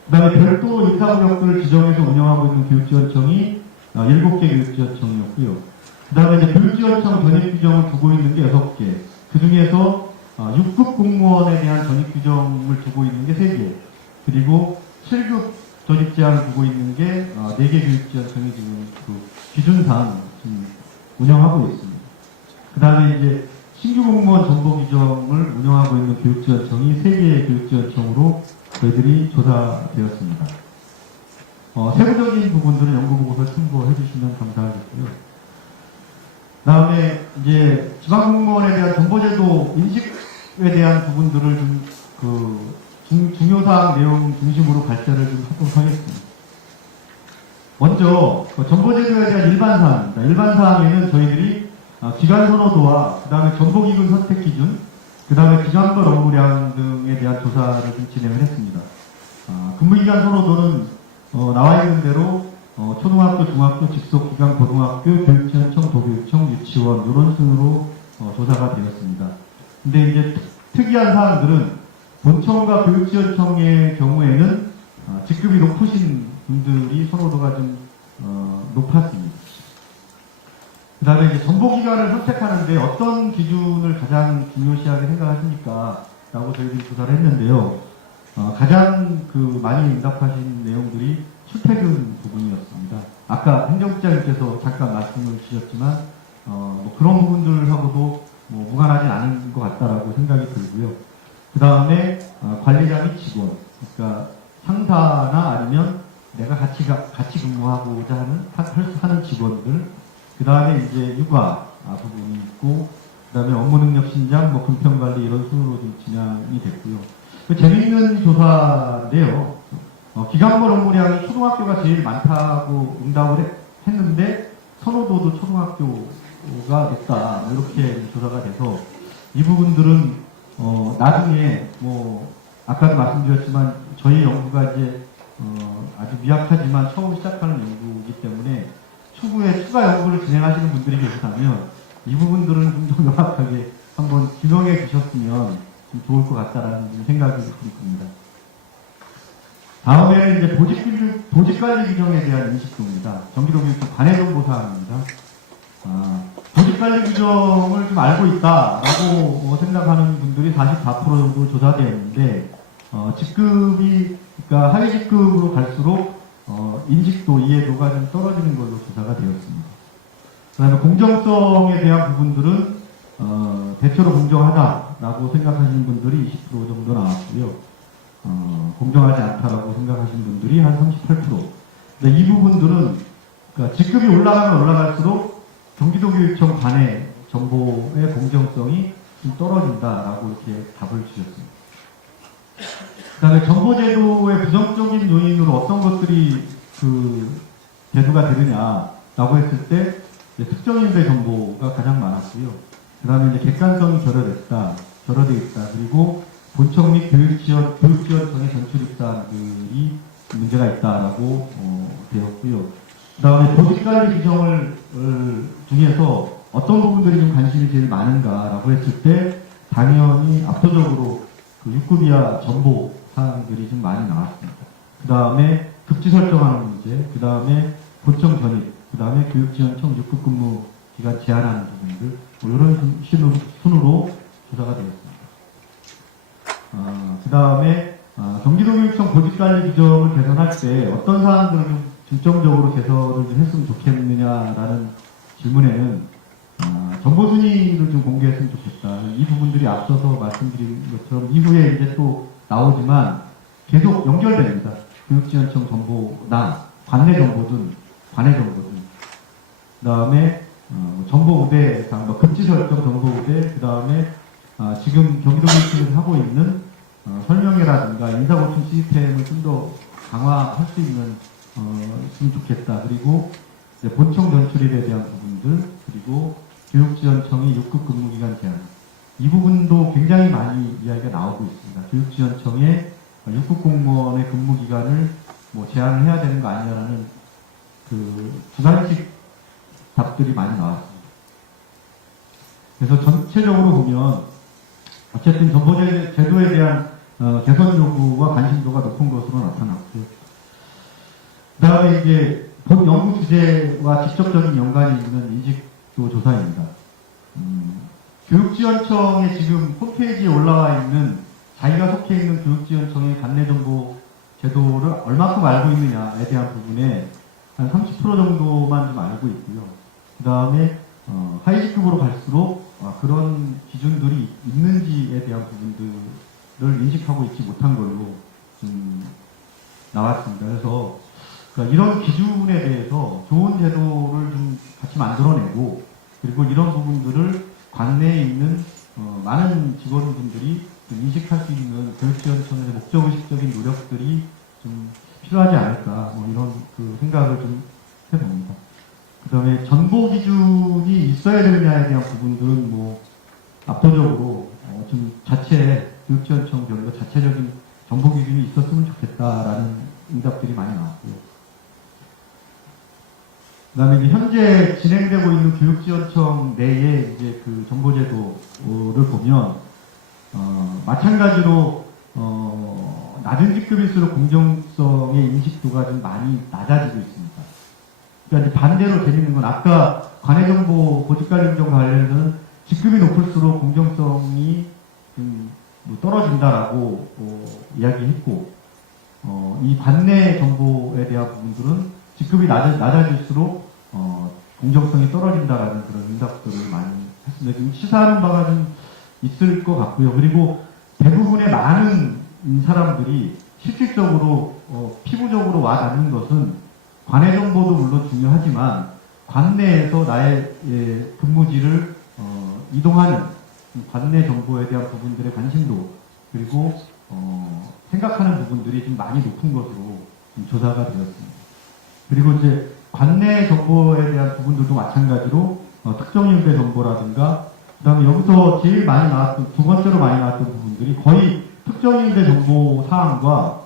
그 다음에 별도 인사구역들을 지정해서 운영하고 있는 교육지원청이 7개 교육지원청이었고요. 그 다음에 이제 교육지원청 전입규정을 두고 있는 게 6개. 그 중에서 6급 공무원에 대한 전입규정을 두고 있는 게 3개. 그리고 7급 전입제한을 두고 있는 게 4개 교육지원청이 지금 기준상 지금 운영하고 있습니다. 그 다음에 이제 신규 공무원 정보 규정을 운영하고 있는 교육지원청이 3개의 교육지원청으로 저희들이 조사되었습니다. 세부적인 부분들은 연구보고서 참고해 주시면 감사하겠고요. 그 다음에 이제 지방공무원에 대한 정보제도 인식에 대한 부분들을 좀 중요사항 내용 중심으로 발제를 좀 하도록 하겠습니다. 먼저 정보제도에 대한 일반사항입니다. 일반사항에는 저희들이 기관 선호도와 그 다음에 정보기금 선택 기준, 그 다음에 기관별 업무량 등에 대한 조사를 좀 진행을 했습니다. 근무기관 선호도는 나와 있는 대로 초등학교, 중학교, 직속기관, 고등학교, 교육지원청, 도교육청, 유치원 이런 순으로 조사가 되었습니다. 근데 이제 특이한 사항들은 본청과 교육지원청의 경우에는 직급이 높으신 분들이 선호도가 좀 높았습니다. 그 다음에 이제 정보기관을 선택하는데 어떤 기준을 가장 중요시하게 생각하십니까? 라고 저희들이 조사를 했는데요. 가장 많이 응답하신 내용들이 출퇴근 부분이었습니다. 아까 행정국장님께서 잠깐 말씀을 주셨지만, 그런 부분들하고도 무관하지 않은 것 같다라고 생각이 들고요. 그 다음에 관리자 및 직원, 그러니까 상사나 아니면 내가 같이 근무하고자 하는 직원들, 그 다음에 이제 육아 부분이 있고, 그 다음에 업무 능력 신장, 금평 관리 이런 순으로 좀 진행이 됐고요. 재미있는 조사인데요. 기간별 업무량이 초등학교가 제일 많다고 응답을 했는데 선호도도 초등학교가 됐다 이렇게 조사가 돼서 이 부분들은 나중에 아까도 말씀드렸지만 저희 연구가 이제 아주 미약하지만 처음 시작하는 연구이기 때문에 추후에 추가 연구를 진행하시는 분들이 계시다면 이 부분들은 좀 더 명확하게 한번 규명해 주셨으면 좀 좋을 것 같다라는 생각이 듭니다. 다음에 이제 보직관리 규정에 대한 인식도입니다. 경기도교육청 관해정보사항입니다. 보직관리 규정을 좀 알고 있다라고 생각하는 분들이 44% 정도 조사되었는데, 직급이, 그러니까 하위 직급으로 갈수록, 인식도, 이해도가 좀 떨어지는 걸로 조사가 되었습니다. 그 다음에 공정성에 대한 부분들은, 대체로 공정하다라고 생각하시는 분들이 20% 정도 나왔고요. 공정하지 않다라고 생각하시는 분들이 한 38%. 근데 이 부분들은, 그러니까 직급이 올라가면 올라갈수록 경기도교육청 관내 정보의 공정성이 좀 떨어진다라고 이렇게 답을 주셨습니다. 그 다음에 정보제도의 부정적인 요인으로 어떤 것들이 제도가 되느냐라고 했을 때, 특정인의 정보가 가장 많았고요. 그 다음에 이제 객관성이 결여되어 있다. 그리고 본청 및 교육지원청의 전출 입사들이 문제가 있다라고 되었고요. 그 다음에 보직관리 규정을 중에서 어떤 부분들이 좀 관심이 제일 많은가라고 했을 때 당연히 압도적으로 6급 이하 정보 사항들이 좀 많이 나왔습니다. 그 다음에 급지 설정하는 문제, 그 다음에 본청 전입, 그 다음에 교육지원청 6급 근무 기간 제한하는 부분들, 이런 순으로 조사가 되었습니다. 그 다음에 경기도교육청 보직관리 규정을 개선할 때 어떤 사항들을 좀 중점적으로 개선을 좀 했으면 좋겠느냐라는 질문에는 정보순위를 좀 공개했으면 좋겠다. 이 부분들이 앞서서 말씀드린 것처럼 이후에 이제 또 나오지만 계속 연결됩니다. 교육지원청 정보나 관내 정보든 그 다음에 정보우대상, 급지 설정 정보우대, 그 다음에 지금 경기도교육청에서 하고 있는 설명회라든가 인사고충 시스템을 좀 더 강화할 수 있는 있으면 좋겠다. 그리고 이제 본청 전출입에 대한 부분들, 그리고 교육지원청의 6급 근무기간 제한, 이 부분도 굉장히 많이 이야기가 나오고 있습니다. 교육지원청의 6급 공무원의 근무기간을 제한을 해야 되는 거 아니냐라는 주관식 답들이 많이 나왔습니다. 그래서 전체적으로 보면 어쨌든 정보제도에 대한 개선 요구와 관심도가 높은 것으로 나타났고요. 그 다음에 이제 본 연구 주제와 직접적인 연관이 있는 인식도 조사입니다. 교육지원청에 지금 홈페이지에 올라와 있는 자기가 속해 있는 교육지원청의 관내정보 제도를 얼마큼 알고 있느냐에 대한 부분에 한 30% 정도만 좀 알고 있고요. 그 다음에 하위직급으로 갈수록 그런 기준들이 있는지에 대한 부분들을 인식하고 있지 못한 걸로 좀 나왔습니다. 그래서 이런 기준에 대해서 좋은 제도를 좀 같이 만들어내고, 그리고 이런 부분들을 관내에 있는 많은 직원분들이 좀 인식할 수 있는 교육지원청의 목적의식적인 노력들이 좀 필요하지 않을까, 이런 생각을 좀 해봅니다. 그 다음에 정보 기준이 있어야 되느냐에 대한 부분들은 압도적으로 좀 교육지원청별로 자체적인 정보 기준이 있었으면 좋겠다라는 응답들이 많이 나왔고요. 그다음에 이제 현재 진행되고 있는 교육지원청 내에 이제 그 정보제도를 보면 마찬가지로 낮은 직급일수록 공정성의 인식도가 좀 많이 낮아지고 있습니다. 그러니까 이제 반대로 재밌는 건 아까 관해정보 보직관리인정 관련해서는 직급이 높을수록 공정성이 좀 뭐 떨어진다라고 이야기했고 이 관내 정보에 대한 부분들은 직급이 낮아질수록 공정성이 떨어진다라는 그런 응답들을 많이 했습니다. 지금 시사하는 바가 좀 있을 것 같고요. 그리고 대부분의 많은 사람들이 실질적으로 피부적으로 와 닿는 것은 관내 정보도 물론 중요하지만 관내에서 나의 근무지를 이동하는 관내 정보에 대한 부분들의 관심도 그리고 생각하는 부분들이 좀 많이 높은 것으로 좀 조사가 되었습니다. 그리고 이제 관내 정보에 대한 부분들도 마찬가지로 특정인대 정보라든가 그다음에 여기서 제일 많이 나왔던 두 번째로 많이 나왔던 부분들이 거의 특정인대 정보 사항과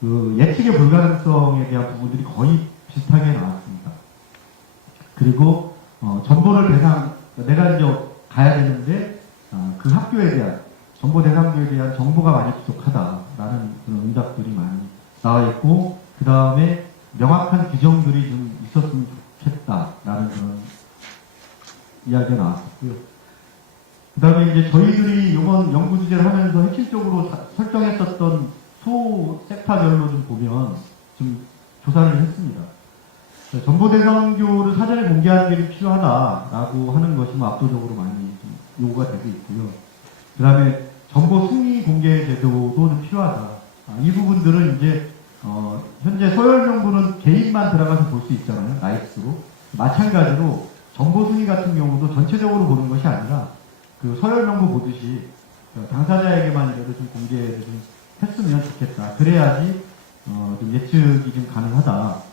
그 예측의 불가능성에 대한 부분들이 거의 비슷하게 나왔습니다. 그리고 정보를 내가 이제 가야 되는데 그 학교에 대한 정보 대상교에 대한 정보가 많이 부족하다라는 그런 응답들이 많이 나와 있고 그 다음에 명확한 규정들이 좀 있었으면 좋겠다라는 그런 이야기가 나왔었고요. 그 다음에 이제 저희들이 이번 연구 주제를 하면서 핵심적으로 설정했었던 소 섹터별로 좀 보면 좀 조사를 했습니다. 정보 대상교를 사전에 공개하는 게 필요하다라고 하는 것이 압도적으로 많이 좀 요구가 되고 있고요. 그 다음에 정보 승인 공개 제도도 좀 필요하다. 이 부분들은 이제 현재 서열명부는 개인만 들어가서 볼 수 있잖아요. 나이스로. 마찬가지로 정보 승인 같은 경우도 전체적으로 보는 것이 아니라 그 서열명부 보듯이 당사자에게만이라도 좀 공개를 좀 했으면 좋겠다. 그래야지 좀 예측이 좀 가능하다.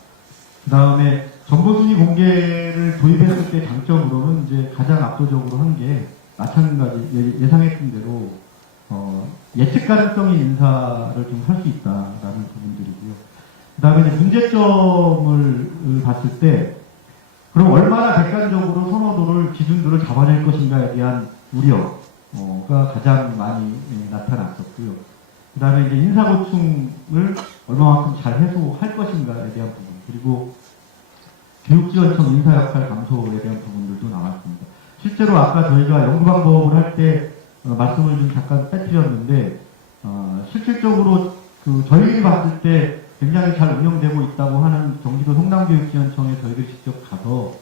그 다음에 정보순위 공개를 도입했을 때 장점으로는 이제 가장 압도적으로 한 게 마찬가지 예상했던 대로 예측 가능성의 인사를 좀 할 수 있다라는 부분들이고요. 그 다음에 이제 문제점을 봤을 때 그럼 얼마나 객관적으로 선호도를 기준도를 잡아낼 것인가에 대한 우려가 가장 많이 나타났었고요. 그 다음에 이제 인사고충을 얼마만큼 잘 해소할 것인가에 대한 부분 그리고 교육지원청 인사역할 감소에 대한 부분들도 나왔습니다. 실제로 아까 저희가 연구 방법을 할 때 말씀을 좀 잠깐 빼뜨렸는데 실질적으로 그 저희들이 봤을 때 굉장히 잘 운영되고 있다고 하는 경기도 성남교육지원청에 저희들이 직접 가서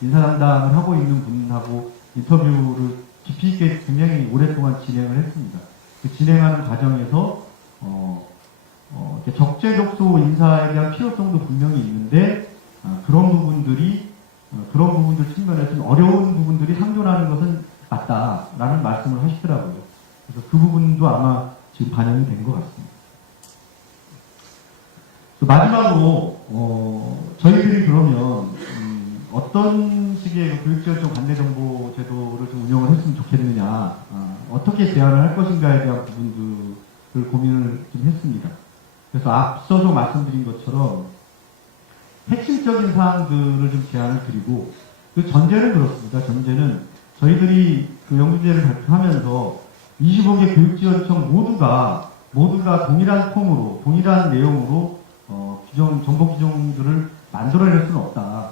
인사담당을 하고 있는 분하고 인터뷰를 깊이 있게 굉장히 오랫동안 진행을 했습니다. 그 진행하는 과정에서 적재적소 인사에 대한 필요성도 분명히 있는데 그런 부분들 측면에서는 어려운 부분들이 상존하는 것은 맞다라는 말씀을 하시더라고요. 그래서 그 부분도 아마 지금 반영이 된 것 같습니다. 마지막으로 저희들이 그러면 어떤 식의 교육지원청 관내정보 제도를 좀 운영을 했으면 좋겠느냐, 어떻게 제안을 할 것인가에 대한 부분들을 고민을 좀 했습니다. 그래서 앞서서 말씀드린 것처럼 핵심적인 사항들을 좀 제안을 드리고 그 전제는 그렇습니다. 전제는 저희들이 그 연구제를 발표하면서 25개 교육지원청 모두가 동일한 폼으로 동일한 내용으로 정보 규정들을 만들어낼 수는 없다.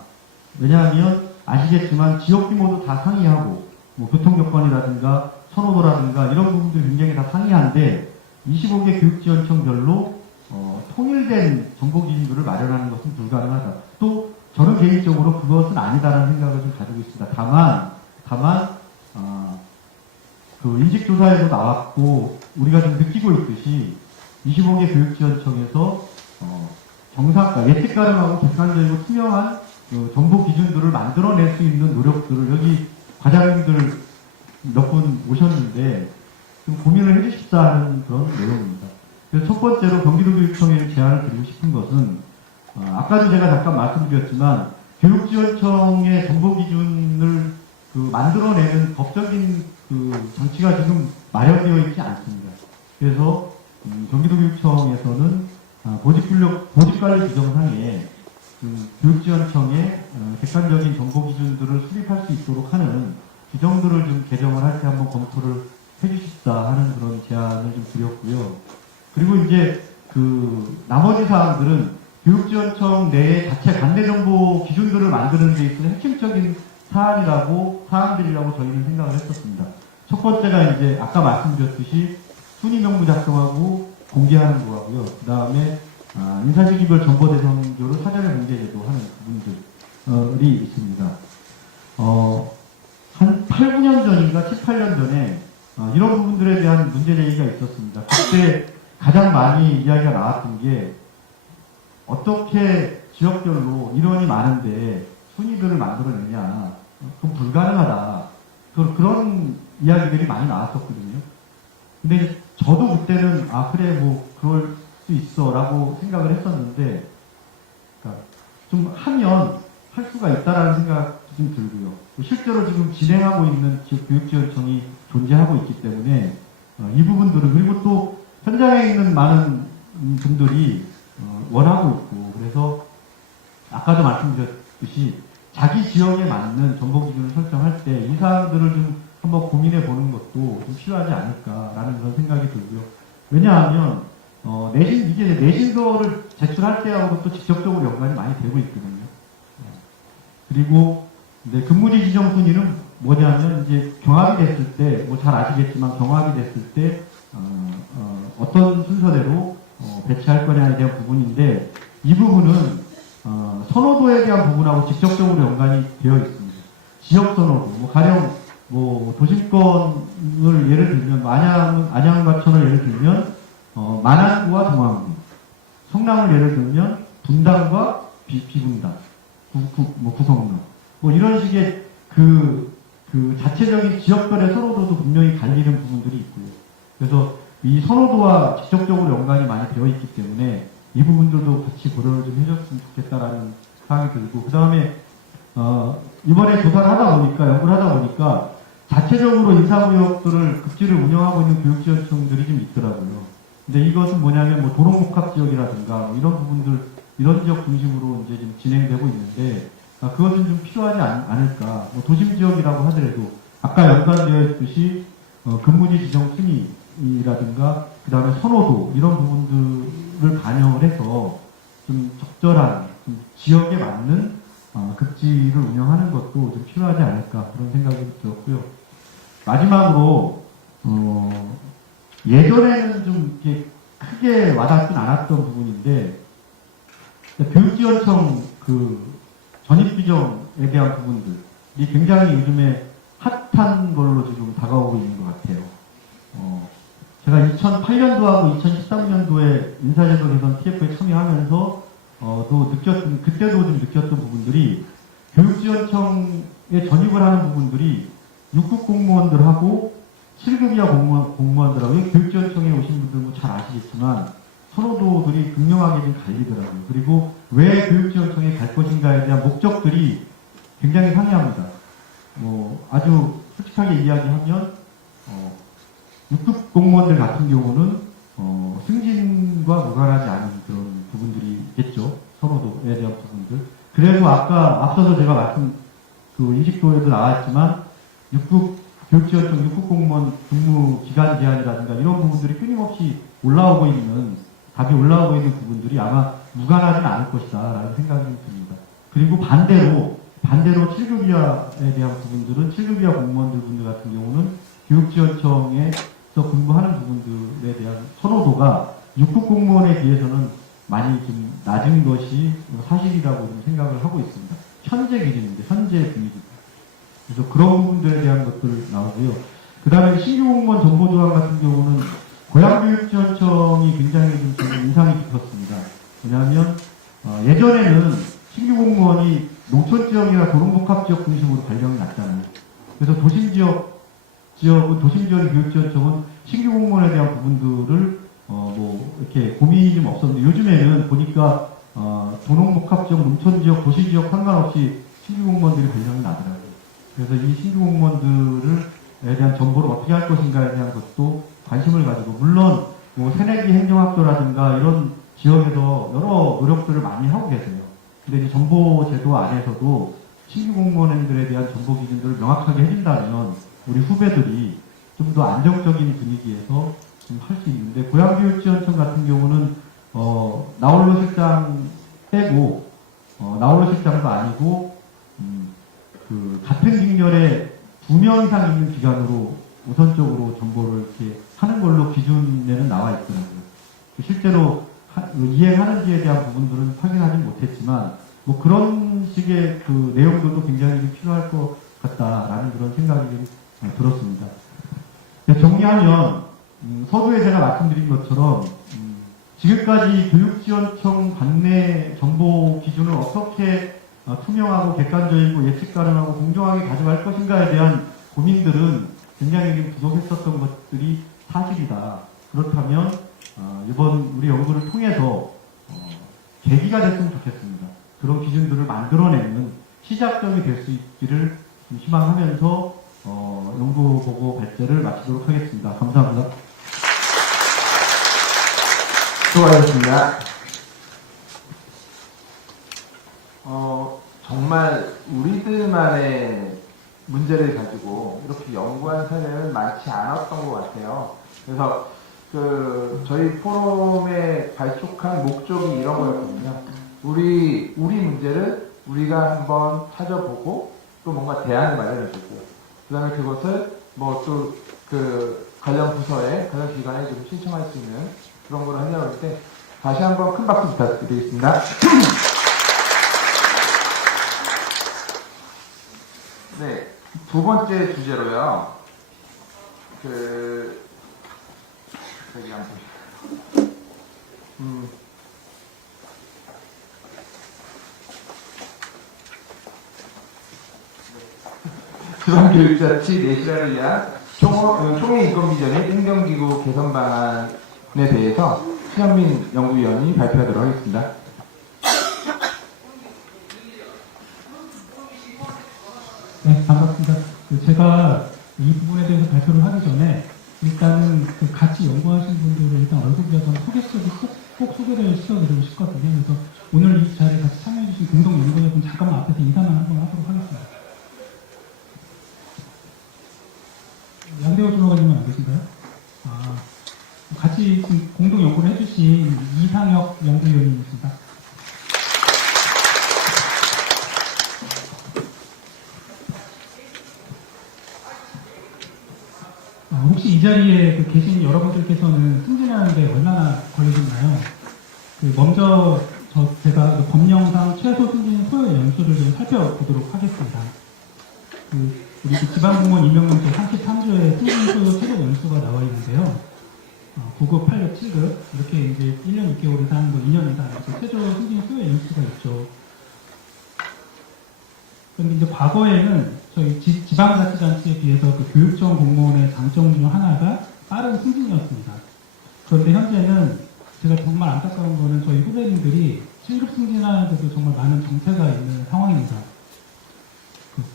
왜냐하면 아시겠지만 지역 규모도 다 상이하고 뭐 교통여건이라든가 선호도라든가 이런 부분들 굉장히 다 상이한데 25개 교육지원청별로 통일된 정보 기준들을 마련하는 것은 불가능하다. 또 저는 개인적으로 그것은 아니다라는 생각을 좀 가지고 있습니다. 다만 그 인식조사에도 나왔고 우리가 좀 느끼고 있듯이 25개 교육지원청에서 예측 가능하고 객관적이고 투명한 정보 기준들을 만들어낼 수 있는 노력들을 여기 과장님들 몇 분 오셨는데 좀 고민을 해주십사 하는 그런 내용입니다. 그래서 첫 번째로 경기도교육청에 제안을 드리고 싶은 것은 아까도 제가 잠깐 말씀드렸지만 교육지원청의 정보 기준을 만들어내는 법적인 장치가 지금 마련되어 있지 않습니다. 그래서 경기도교육청에서는 보직관리 규정상에 교육지원청의 객관적 있도록 하는 규정들을 좀 개정을 할 때 한번 검토를 해주십사 하는 그런 제안을 좀 드렸고요. 그리고 이제 그 나머지 사항들은 교육지원청 내에 자체 관내정보 기준들을 만드는 데 있어서 핵심적인 사안들이라고 저희는 생각을 했었습니다. 첫 번째가 이제 아까 말씀드렸듯이 순위 명부 작성하고 공개하는 거고요. 그 다음에 인사시기별 정보대상조를 사전에 공개제도 하는 부분들이 있습니다. 한 8, 9년 전인가 7, 8년 전에 이런 부분들에 대한 문제제기가 있었습니다. 그때 가장 많이 이야기가 나왔던 게 어떻게 지역별로 인원이 많은데 순위들을 만들어내냐. 그건 불가능하다. 그런 이야기들이 많이 나왔었거든요. 근데 이제 저도 그때는 그래 뭐 그럴 수 있어 라고 생각을 했었는데 그러니까 좀 하면 할 수가 있다라는 생각이 좀 들고요. 실제로 지금 진행하고 있는 교육지원청이 존재하고 있기 때문에 이 부분들은 그리고 또 현장에 있는 많은 분들이 원하고 있고 그래서 아까도 말씀드렸듯이 자기 지역에 맞는 정보 기준을 설정할 때 이 사항들을 좀 한번 고민해 보는 것도 좀 필요하지 않을까라는 그런 생각이 들고요. 왜냐하면 이게 내신서를 제출할 때하고도 또 직접적으로 연관이 많이 되고 있거든요. 그리고 근무지 지정 순위는 뭐냐면 이제 경합이 됐을 때 뭐 잘 아시겠지만 경합이 됐을 때 어떤 순서대로 배치할 거냐에 대한 부분인데 이 부분은 선호도에 대한 부분하고 직접적으로 연관이 되어 있습니다. 지역 선호도, 가령 도심권을 예를 들면 안양과천을 예를 들면 만안구와 동안구, 성남을 예를 들면 분당과 비분당, 구성로 이런 식의 그 자체적인 지역별의 선호도도 분명히 갈리는 부분들이 있고요. 그래서 이 선호도와 직접적으로 연관이 많이 되어 있기 때문에 이 부분들도 같이 고려를 좀 해줬으면 좋겠다라는 생각이 들고, 그 다음에 이번에 조사를 하다 보니까, 연구를 하다 보니까 자체적으로 인사구역들을 급지를 운영하고 있는 교육지원청들이 좀 있더라고요. 근데 이것은 뭐냐면 도로복합 지역이라든가 이런 부분들, 이런 지역 중심으로 이제 좀 진행되고 있는데 그것은 좀 필요하지 않을까. 도심 지역이라고 하더라도 아까 연관되어 있듯이 근무지 지정 순위라든가 그 다음에 선호도 이런 부분들을 반영을 해서 좀 적절한 좀 지역에 맞는 급지를 운영하는 것도 좀 필요하지 않을까 그런 생각이 들었고요. 마지막으로 예전에는 좀 이렇게 크게 와닿진 않았던 부분인데 교육지원청 전입 규정에 대한 부분들이 굉장히 요즘에 핫한 걸로 지금 다가오고 있는 것 같아요. 제가 2008년도하고 2013년도에 인사제도 개선 TF에 참여하면서 그때도 좀 느꼈던 부분들이 교육지원청에 전입을 하는 부분들이 6급 공무원들하고 7급 이하 공무원들하고 교육지원청에 오신 분들 잘 아시겠지만 선호도들이 극명하게 좀 갈리더라고요. 그리고 왜 교육지원청에 갈 것인가에 대한 목적들이 굉장히 상이합니다. 아주 솔직하게 이야기하면 6급 공무원들 같은 경우는 승진과 무관하지 않은 그런 부분들이 있겠죠. 선호도에 대한 부분들. 그래서 아까 앞서서 제가 인식도에도 나왔지만 교육지원청 6급 공무원 근무 기간 제한이라든가 이런 부분들이 끊임없이 답이 올라오고 있는 부분들이 아마 무관하지는 않을 것이다 라는 생각이 듭니다. 그리고 반대로 7급 이하에 대한 부분들은 7급 이하 공무원들 같은 경우는 교육지원청에서 근무하는 부분들에 대한 선호도가 6급 공무원에 비해서는 많이 좀 낮은 것이 사실이라고 좀 생각을 하고 있습니다. 현재 기준인데, 현재 분위기. 그래서 그런 부분들에 대한 것들 나오고요. 그 다음에 신규 공무원 정보조항 같은 경우는 고양교육지원청이 굉장히 좀 인상이 깊었습니다. 왜냐하면 예전에는 신규 공무원이 농촌지역이나 도롱복합지역 중심으로 발령이 났잖아요. 그래서 도심지역의 교육지원청은 신규 공무원에 대한 부분들을 이렇게 고민이 좀 없었는데 요즘에는 보니까 도농복합지역, 농촌지역, 도시지역 상관없이 신규 공무원들이 발령이 나더라고요. 그래서 이 신규 공무원들에 대한 정보를 어떻게 할 것인가에 대한 것도 관심을 가지고, 물론 새내기 행정학교라든가 이런 지역에서 여러 노력들을 많이 하고 계세요. 근데 이제 정보제도 안에서도 신규 공무원들에 대한 정보 기준들을 명확하게 해준다면 우리 후배들이 좀 더 안정적인 분위기에서 좀 할 수 있는데, 고양교육지원청 같은 경우는 나홀로 실장 빼고 나홀로 실장도 아니고 그 같은 직렬에 2명 이상 있는 기관으로 우선적으로 정보를 이렇게 하는 걸로 기준에는 나와 있더라고요. 실제로 이행하는지에 대한 부분들은 확인하지 못했지만, 뭐 그런 식의 그 내용들도 굉장히 필요할 것 같다라는 그런 생각이 좀 들었습니다. 정리하면 서두에 제가 말씀드린 것처럼 지금까지 교육지원청 관내 정보 기준을 어떻게 투명하고 객관적이고 예측 가능하고 공정하게 가져갈 것인가에 대한 고민들은 굉장히 부족했었던 것들이 사실이다. 그렇다면 이번 우리 연구를 통해서 계기가 됐으면 좋겠습니다. 그런 기준들을 만들어내는 시작점이 될 수 있기를 희망하면서 연구 보고 발제를 마치도록 하겠습니다. 감사합니다. 수고하셨습니다. 정말 우리들만의 문제를 가지고 이렇게 연구한 사례는 많지 않았던 것 같아요. 그래서 저희 포럼에 발족한 목적이 이런 거였거든요. 우리 문제를 우리가 한번 찾아보고 또 뭔가 대안을 마련해주고, 그 다음에 그것을 뭐 또 관련 부서에, 관련 기관에 좀 신청할 수 있는 그런 걸 하려고 할 때, 다시 한번 큰 박수 부탁드리겠습니다. 네, 두 번째 주제로요. 저기 안 보여요. 지방교육자치 내실화를 위한 총회 인권 비전의 행정기구 개선 방안에 대해서 신현민 연구위원이 발표하도록 하겠습니다. 네, 반갑습니다. 제가 이 부분에 대해서 발표를 하기 전에 일단은 같이 연구하신 분들을 일단 얼굴이라도 소개시켜서 꼭 소개를 시켜드리고 싶거든요. 그래서 오늘 이 자리에 같이 참여해주신 공동연구자분 잠깐만 앞에서 인사만 한번 하도록 하겠습니다. 양대호 주무관님은 안 계신가요? 같이 지금 공동 연구를 해주신 이상혁 연구위원님이십니다. 혹시 이 자리에 계신 여러분들께서는 승진하는데 얼마나 걸리셨나요? 먼저 제가 법령상 최소 승진 소요 연수를 좀 살펴보도록 하겠습니다. 우리 지방공무원 임명령제 33조에 승진 소요 최소 연수가 나와 있는데요. 9급, 8급, 7급 이렇게 이제 1년 6개월 이상, 2년 이상 이렇게 최저 승진 소요 연수가 있죠. 그런데 이제 과거에는 저희 지방자치단체에 비해서 교육청 공무원의 장점 중 하나가 빠른 승진이었습니다. 그런데 현재는 제가 정말 안타까운 거는 저희 후배님들이 7급 승진하는데도 정말 많은 정체가 있는 상황입니다.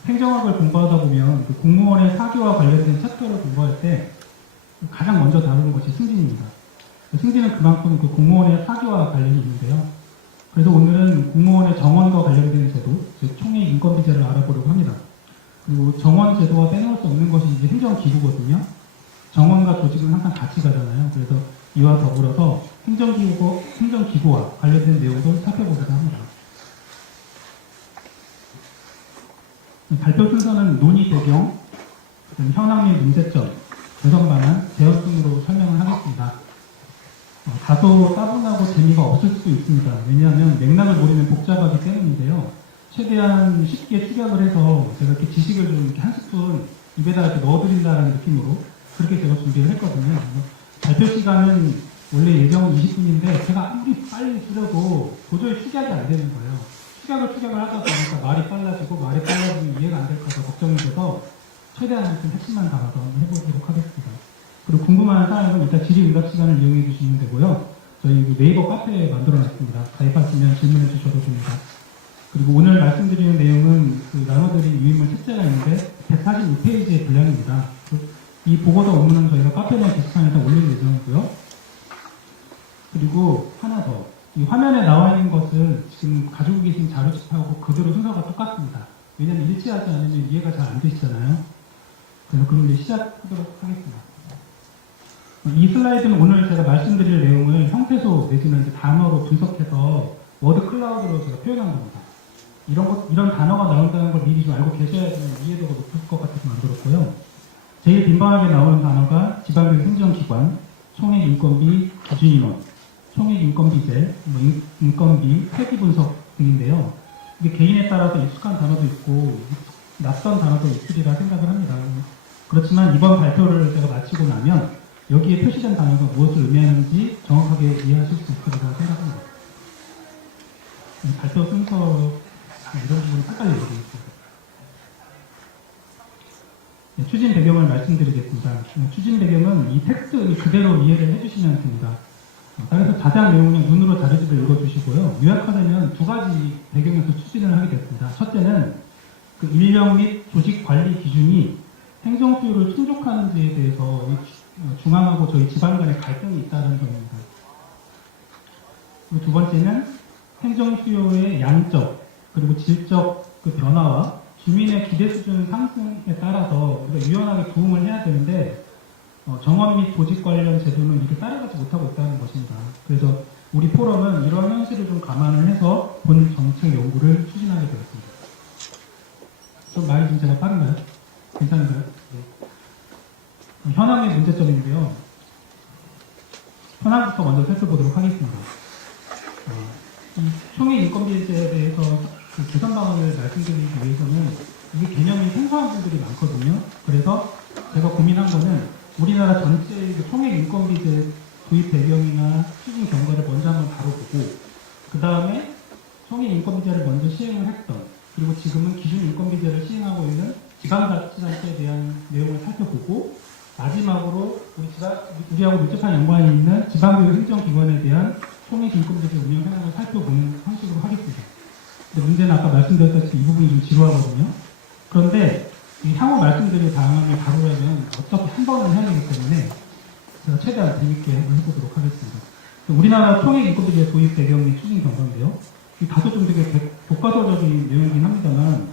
행정학을 공부하다 보면 공무원의 사교와 관련된 챕터를 공부할 때 가장 먼저 다루는 것이 승진입니다. 승진은 그만큼 공무원의 사교와 관련이 있는데요. 그래서 오늘은 공무원의 정원과 관련된 제도, 즉 총회 인건비제를 알아보려고 합니다. 그리고 정원 제도와 빼놓을 수 없는 것이 이제 행정기구거든요. 정원과 조직은 항상 같이 가잖아요. 그래서 이와 더불어서 행정기구와 관련된 내용도 살펴보기도 합니다. 발표 순서는 논의 배경, 현황 및 문제점, 개선 방안, 제언 순으로 설명을 하겠습니다. 다소 따분하고 재미가 없을 수도 있습니다. 왜냐하면 맥락을 모르면 복잡하기 때문인데요. 최대한 쉽게 축약을 해서 제가 이렇게 지식을 좀 이렇게 한 스푼 입에다 이렇게 넣어드린다는 느낌으로 그렇게 제가 준비를 했거든요. 발표 시간은 원래 예정은 20분인데 제가 아무리 빨리 쓰려도 도저히 축약이 안 되는 거예요. 축약을 하다 보니까 말이 빨라지면 이해가 안 될까 봐 걱정이 돼서 최대한 좀 핵심만 담아서 한번 해보도록 하겠습니다. 그리고 궁금한 사항은 일단 질의응답 시간을 이용해 주시면 되고요. 저희 네이버 카페에 만들어놨습니다. 가입하시면 질문해 주셔도 됩니다. 그리고 오늘 말씀드리는 내용은 나눠드린 유인물 책자가 있는데 146페이지의 분량입니다. 이 보고서 원문은 저희가 카페 내 게시판에서 올릴 예정이고요. 그리고 하나 더. 이 화면에 나와 있는 것은 지금 가지고 계신 자료집하고 그대로 순서가 똑같습니다. 왜냐면 일치하지 않으면 이해가 잘 안 되시잖아요. 그래서 그럼 이제 시작하도록 하겠습니다. 이 슬라이드는 오늘 제가 말씀드릴 내용을 형태소 내지는 이제 단어로 분석해서 워드 클라우드로 제가 표현한 겁니다. 이런 단어가 나온다는 걸 미리 좀 알고 계셔야지만 이해도가 높을 것 같아서 만들었고요. 제일 빈번하게 나오는 단어가 지방별 행정기관, 총액인건비, 기준인원, 총액인건비제, 인건비, 회계분석 등인데요. 이게 개인에 따라서 익숙한 단어도 있고 낯선 단어도 있으리라 생각을 합니다. 그렇지만 이번 발표를 제가 마치고 나면 여기에 표시된 단어가 무엇을 의미하는지 정확하게 이해하실 수 있으리라 생각합니다. 발표 순서 이런 부분이 끝까지 얘기하겠습니다. 추진 배경을 말씀드리겠습니다. 추진 배경은 이 텍스트 그대로 이해를 해주시면 됩니다. 따라서 자세한 내용은 눈으로 자료집을 읽어주시고요. 요약하려면 두 가지 배경에서 추진을 하게 됐습니다. 첫째는 그 인력 및 조직 관리 기준이 행정 수요를 충족하는지에 대해서 중앙하고 저희 지방 간의 갈등이 있다는 점입니다. 그리고 두 번째는 행정 수요의 양적 그리고 질적 그 변화와 주민의 기대 수준 상승에 따라서 우리가 유연하게 부응을 해야 되는데 정원 및 조직 관련 제도는 이렇게 따라가지 못하고 있다는 것입니다. 그래서 우리 포럼은 이러한 현실을 좀 감안을 해서 본 정책 연구를 추진하게 되었습니다. 좀 말이 좀 제가 빠른가요? 괜찮은가요? 네. 현황의 문제점인데요. 현황부터 먼저 살펴보도록 하겠습니다. 이 총액 인건비제에 대해서 그 개선 방안을 말씀드리기 위해서는 이게 개념이 생소한 분들이 많거든요. 그래서 제가 고민한 거는 우리나라 전체의 총액 인건비제 도입 배경이나 추진 경과를 먼저 한번 다뤄보고 그 다음에 총액 인건비제를 먼저 시행을 했던 그리고 지금은 기준 인건비제를 시행하고 있는 지방자치단체에 대한 내용을 살펴보고 마지막으로 우리하고 밀접한 연관이 있는 지방교육 행정기관에 대한 총액 인건비제 운영 현황을 살펴보는 형식으로 하겠습니다. 근데 문제는 아까 말씀드렸다시피 이 부분이 좀 지루하거든요. 그런데 이 향후 말씀드릴 방안을 다루려면 어차피 한 번은 해야 되기 때문에 제가 최대한 재밌게 해보도록 하겠습니다. 우리나라 총액 인건비제 도입 배경 및 추진 경과인데요. 이 다소 좀 되게 교과서적인 내용이긴 합니다만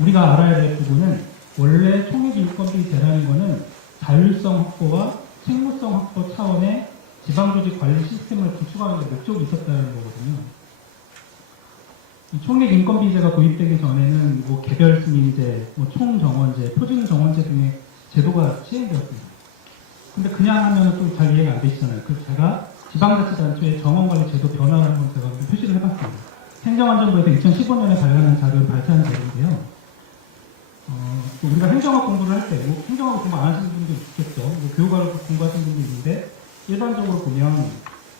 우리가 알아야 될 부분은 원래 총액 인건비제라는 것은 자율성 확보와 책무성 확보 차원의 지방조직 관리 시스템을 구축하는 데 목적이 있었다는 거거든요. 이 총액 인건비제가 도입되기 전에는 뭐 개별 승인제, 뭐 총정원제, 표준정원제 등의 제도가 시행되었습니다. 근데 그냥 하면은 또 잘 이해가 안 되시잖아요. 그래서 제가 지방자치단체의 정원관리 제도 변화를 한번 제가 표시를 해봤습니다. 행정안전부에서 2015년에 발간한 자료를 발표한 자료인데요. 또 우리가 행정학 공부를 할 때, 뭐 행정학 공부 안 하시는 분도 있겠죠. 뭐 교육학을 공부하시는 분도 있는데, 일반적으로 보면,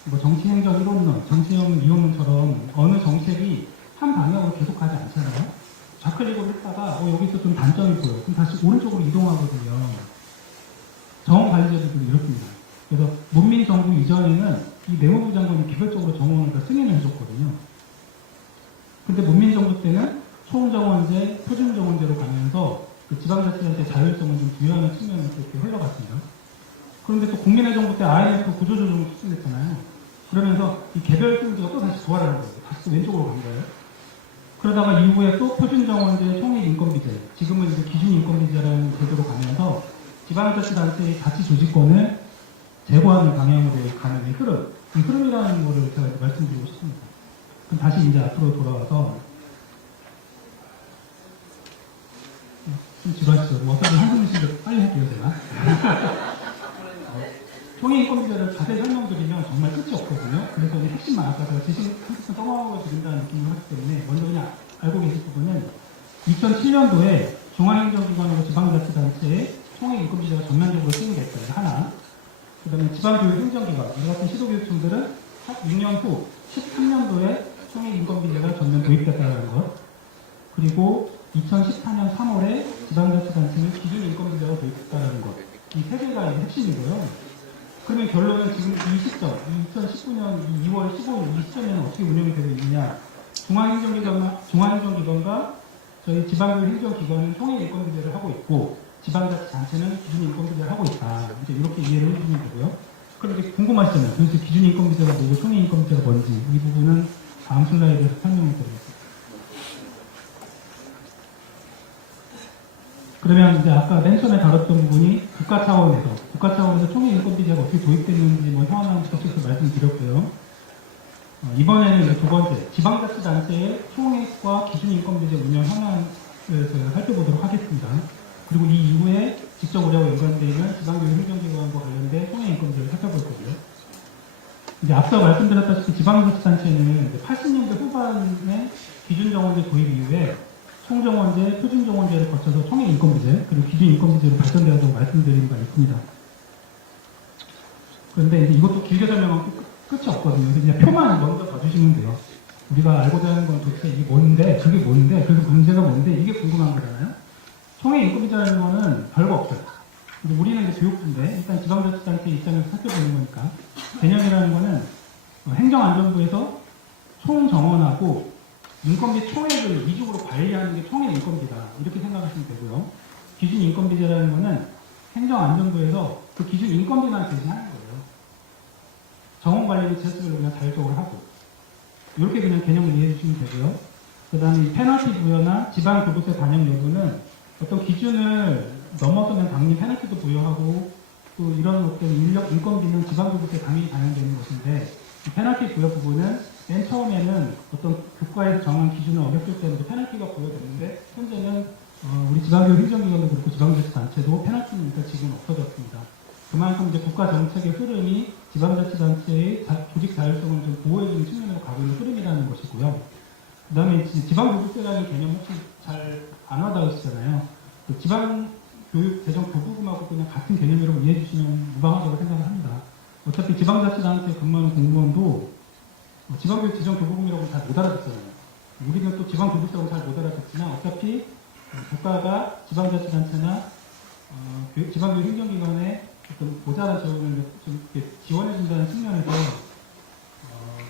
뭐 정치행정 1호론, 정치형 2호론처럼 어느 정책이 한 방향으로 계속 가지 않잖아요. 좌클릭을 했다가, 여기서 좀 단점이 보여요. 그럼 다시 오른쪽으로 이동하거든요. 정원관리제도도 이렇습니다. 그래서 문민정부 이전에는 이 내무부 장관이 개별적으로 정원을 승인을 해줬거든요. 근데 문민정부 때는 총정원제, 표준정원제로 가면서 그 지방자치단체 자율성을 좀 부여하는 측면으로 이렇게 흘러갔습니다. 그런데 또 국민의 정부 때 IMF 구조조정을 추진했잖아요. 그러면서 이 개별 승인제가 또 다시 부활하는 거예요. 다시 또 왼쪽으로 간 거예요. 그러다가 이후에 또 표준정원제, 총액인건비제, 지금은 이제 기준인건비제라는 제도로 가면서 지방자치단체의 자치조직권을 제고하는 방향으로 가는 이 흐름이라는 거를 제가 말씀드리고 싶습니다. 그럼 다시 이제 앞으로 돌아와서 좀 지루하시죠? 뭐 어차피 한숨 쉬고 빨리 할게요, 제가. 총액인건비제를 자세히 설명드리면 정말 끝이 없거든요. 그래서 핵심만 아까 제가 지식 한국선 떠먹어 드린다는 느낌을 하기 때문에 먼저 그냥 알고 계실 부분은 2007년도에 중앙행정기관하고 지방자치단체의 총액인건비제가 전면적으로 시행됐어요. 하나. 그 다음에 지방교육행정기관, 이 같은 시도교육청들은 6년 후 13년도에 총액인건비제가 전면 도입됐다는 것. 그리고 2014년 3월에 지방자치단체는 기준인건비제가 도입됐다는 것. 이 세 개가 핵심이고요. 그러면 결론은 지금 이 시점, 2019년 2월 15일 이 시점에는 어떻게 운영이 되고 있느냐. 중앙행정기관과 저희 지방교육행정기관은 총액인건비제를 하고 있고 지방자치단체는 기준인건비제를 하고 있다. 이제 이렇게 이해를 해주시면 되고요. 그런데 궁금하시잖아요. 도대체 기준인건비제가 뭐고 총액인건비제가 뭔지 이 부분은 다음 슬라이드에서 설명을 드리겠습니다. 그러면 이제 아까 맨 처음에 다뤘던 부분이 국가 차원에서 총액 인건비제가 어떻게 도입됐는지 뭐 현황부터 쭉 말씀드렸고요. 이번에는 이제 두 번째, 지방자치단체의 총액과 기준 인건비제 운영 현황을 저희가 살펴보도록 하겠습니다. 그리고 이 이후에 직접 우리하고 연관되어 있는 지방교육 행정기관과 관련된 총액 인건비제를 살펴볼 거고요. 이제 앞서 말씀드렸다시피 지방자치단체는 이제 80년대 후반에 기준정원제 도입 이후에 총정원제, 표준정원제를 거쳐서 총액 인건비제, 그리고 기준 인건비제로 발전되었다고 말씀드린 바가 있습니다. 그런데 이제 이것도 길게 설명하면 끝이 없거든요. 그래서 그냥 표만 먼저 봐주시면 돼요. 우리가 알고자 하는 건 도대체 이게 뭔데, 저게 뭔데, 그래서 문제가 뭔데, 이게 궁금한 거잖아요. 총액 인건비제라는 거는 별거 없어요. 근데 우리는 이제 교육부인데, 일단 지방자치단체 입장에서 살펴보는 거니까. 개념이라는 거는 행정안전부에서 총정원하고 인건비 총액을 위주로 관리하는 게 총액 인건비다. 이렇게 생각하시면 되고요. 기준 인건비제라는 거는 행정안전부에서 그 기준 인건비만 제시하는 거예요. 정원 관리는 지자체별로 그냥 자율적으로 하고. 이렇게 그냥 개념을 이해해 주시면 되고요. 그 다음에 페널티 부여나 지방교부세 반영 여부는 어떤 기준을 넘어서면 당연히 페널티도 부여하고 또 이런 어떤 인건비는 지방교부세 당연히 반영되는 것인데 이 페널티 부여 부분은 맨 처음에는 어떤 국가에서 정한 기준을 어겼을 때는 페널티가 부여됐는데 현재는 우리 지방교육 행정기관도 그렇고 지방자치단체도 페널티는 일단 지금 없어졌습니다. 그만큼 이제 국가 정책의 흐름이 지방자치단체의 조직 자율성을 좀 보호해주는 측면으로 가고 있는 흐름이라는 것이고요. 그 다음에 지방교부세라는 개념 혹시 잘 안 와닿으시잖아요. 그 지방교육재정교부금하고 그냥 같은 개념이라고 이해해 주시면 무방하다고 생각을 합니다. 어차피 지방자치단체 근무하는 공무원도 지방교육재정교부금이라고 잘 못 알아듣잖아요. 우리는 또 지방교부세라고 잘 못 알아듣지만 어차피 국가가 지방자치단체나 지방교육 행정기관에 어떤 모자란 지원을 좀 이렇게 지원해준다는 측면에서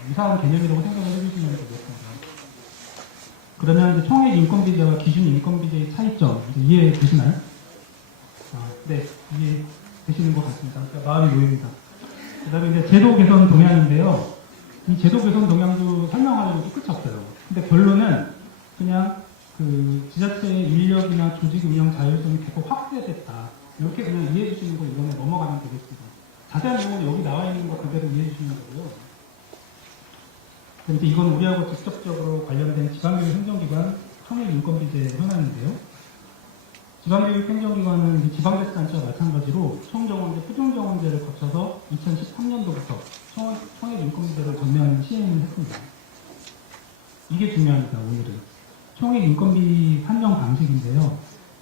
유사한 개념이라고 생각을 해주시면 되겠습니다. 그러면 이제 총액 인건비제와 기준 인건비제의 차이점 이제 이해되시나요? 네, 이해되시는 것 같습니다. 그러니까 마음이 놓입니다. 그 다음에 이제 제도 개선 동향인데요. 이 제도 개선 동향도 설명하려면 끝이 없어요. 근데 결론은 그냥 그 지자체의 인력이나 조직 운영 자율성이 계속 확대됐다. 이렇게 그냥 이해해 주시는 거 이번에 넘어가면 되겠습니다. 자세한 내용은 여기 나와 있는 거 그대로 이해해 주시면 되고요. 그런데 이건 우리하고 직접적으로 관련된 지방교육 행정기관 총액 인건비제 현황인데요. 지방교육 행정기관은 지방자치단체와 마찬가지로 총정원제, 표준정원제를 거쳐서 2013년도부터 총액 인건비제를 전면 시행을 했습니다. 이게 중요합니다, 오늘은. 총액 인건비 판정 방식인데요.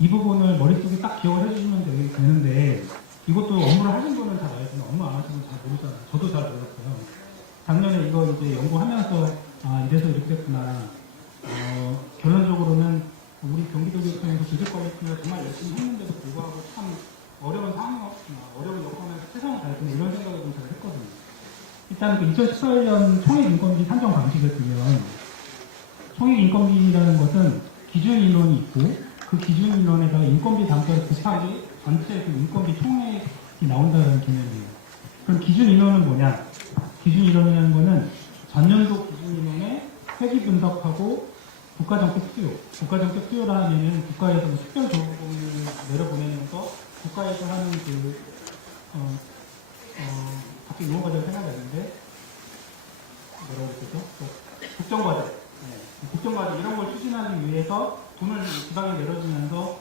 이 부분을 머릿속에 딱 기억을 해주시면 되는데 이것도 업무를 하신 분은 잘 알지만 업무 안 하시는 분 잘 모르잖아요. 저도 잘 몰랐어요. 작년에 이거 이제 연구하면서 이래서 이렇게 됐구나. 결론적으로는 우리 경기도교육청에서 조직관리팀을 정말 열심히 했는데도 불구하고 참 어려운 상황이었구나. 어려운 여건에서 최선을 다했구나. 이런 생각을 좀 잘 했거든요. 일단 그 2018년 총액 인건비 산정 방식을 보면 총액 인건비라는 것은 기준 인원이 있고 그 기준 인원에다가 인건비 단가를 곱하기 전체 그 인건비 총액이 나온다는 개념이에요. 그럼 기준 인원은 뭐냐? 기준 인원이라는 거는 전년도 기준 인원의 회기 분석하고 국가정책 수요. 국가정책 수요라 하면은 국가에서 뭐 특별 조건을 내려보내면서 국가에서 하는 갑자기 용어가 잘 생각이 안 나는데 뭐라고 그러죠? 국정과제. 네. 국정과제 이런 걸 추진하기 위해서 돈을 지방에 내려주면서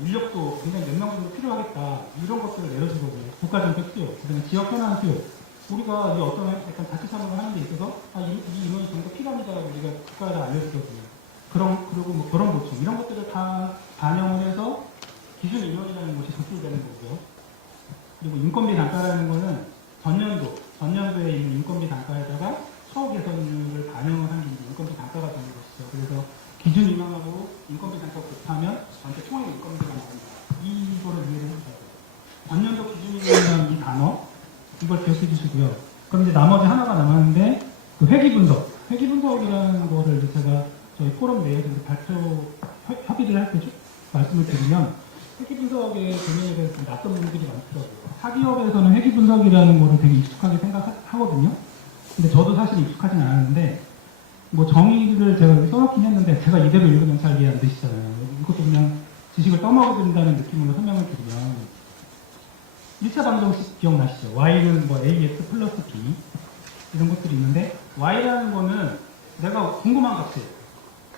인력도 굉장히 몇 명 정도 필요하겠다. 이런 것들을 내려주거든요. 국가정책 수요, 그다음에 지역 현안 수요. 우리가 이제 어떤 약간 자치산업을 하는 데 있어서 이 인원이 정도 필요합니다. 우리가 국가에다 알려주거든요. 그리고 뭐 그런 보충 이런 것들을 다 반영을 해서 기준 인원이라는 것이 적출되는 거고요. 그리고 인건비 단가라는 거는 전년도에 있는 인건비 단가에다가 처우 개선을 반영을 하는 게 인건비 단가가 되는 것이죠. 그래서 기준 인원하고 인건비 단가 곱하면 전체 총액 인건비가 나온다. 이거를 이해를 해주셔야 돼요. 전년도 기준 인원이라는 이 단어 이걸 기억해 주시고요. 그럼 이제 나머지 하나가 남았는데 그 회기 분석이라는 거를 이제 제가 저희 포럼 내에서 협의를 할 때 말씀을 드리면 회기 분석의 개념에 대해서 낯선 분들이 많더라고요. 사기업에서는 회기 분석이라는 거를 되게 익숙하게 생각하거든요. 근데 저도 사실 익숙하진 않았는데 뭐 정의를 제가 여기 써놓긴 했는데 제가 이대로 읽으면 잘 이해 안 되시잖아요. 이것도 그냥 지식을 떠먹어든다는 느낌으로 설명을 드리면 1차 방정식 기억나시죠? y는 뭐 ax 플러스 b 이런 것들이 있는데 y라는 거는 내가 궁금한 값이에요.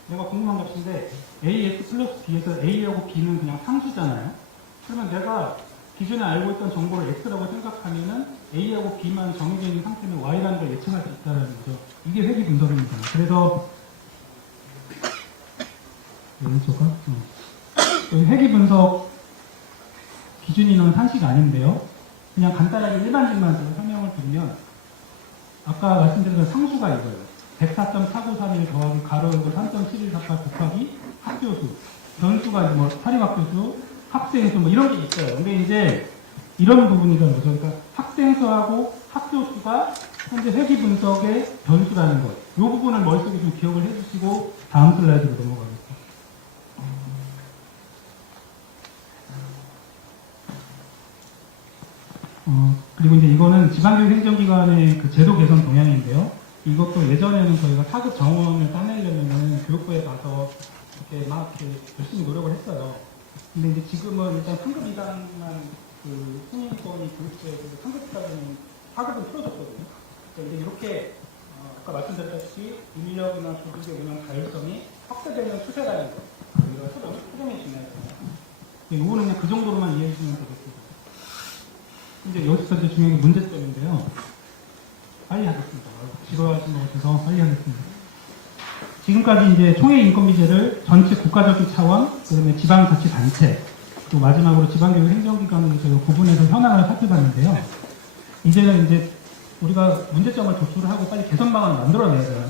내가 궁금한 값인데 ax 플러스 b에서 a하고 b는 그냥 상수잖아요. 그러면 내가 기존에 알고 있던 정보를 x라고 생각하면은 a하고 b만 정해져 있는 상태면 y라는 걸 예측할 수 있다는 거죠. 이게 회귀 분석입니다. 그래서 왼쪽가 회귀 분석 기준 인원 산식 아닌데요. 그냥 간단하게 일반식만 제가 설명을 드리면 아까 말씀드린 상수가 이거예요. 104.493일 더하기 가로 열고 3.7148 곱하기 학교수, 변수가 뭐 사립학교수, 학생수 뭐 이런 게 있어요. 근데 이제 이런 부분이라는 거죠. 그러니까 학생수하고 학교수가 현재 회귀 분석의 변수라는 것. 이 부분을 머릿속에 좀 기억을 해주시고 다음 슬라이드로 넘어가겠습니다. 그리고 이제 이거는 지방교육 행정기관의 그 제도 개선 동향인데요. 이것도 예전에는 저희가 4급 정원을 따내려면은 교육부에 가서 이렇게 막 이렇게 열심히 노력을 했어요. 근데 이제 지금은 일단 3급 이상만 그 승인권이 교육부에 3급 이상은 4급은 풀어줬거든요. 그러니까 이제 이렇게 아까 말씀드렸다시피 인력이나 조직의 운영 자율성이 확대되는 추세라는 거. 우리가 초점이 중요하잖아요. 이거는 그냥 그 정도로만 이해해 주시면 되겠습니다. 이제 여기서 이제 중요한 게 문제점인데요. 빨리 하겠습니다. 지루하신 것 같아서 빨리 하겠습니다. 지금까지 이제 총회 인건비제를 전체 국가적인 차원, 그다음에 지방자치단체, 또 마지막으로 지방교육 행정기관으로 저희가 구분해서 현황을 살펴봤는데요. 이제는 이제 우리가 문제점을 도출을 하고 빨리 개선 방안을 만들어내야 되잖아요.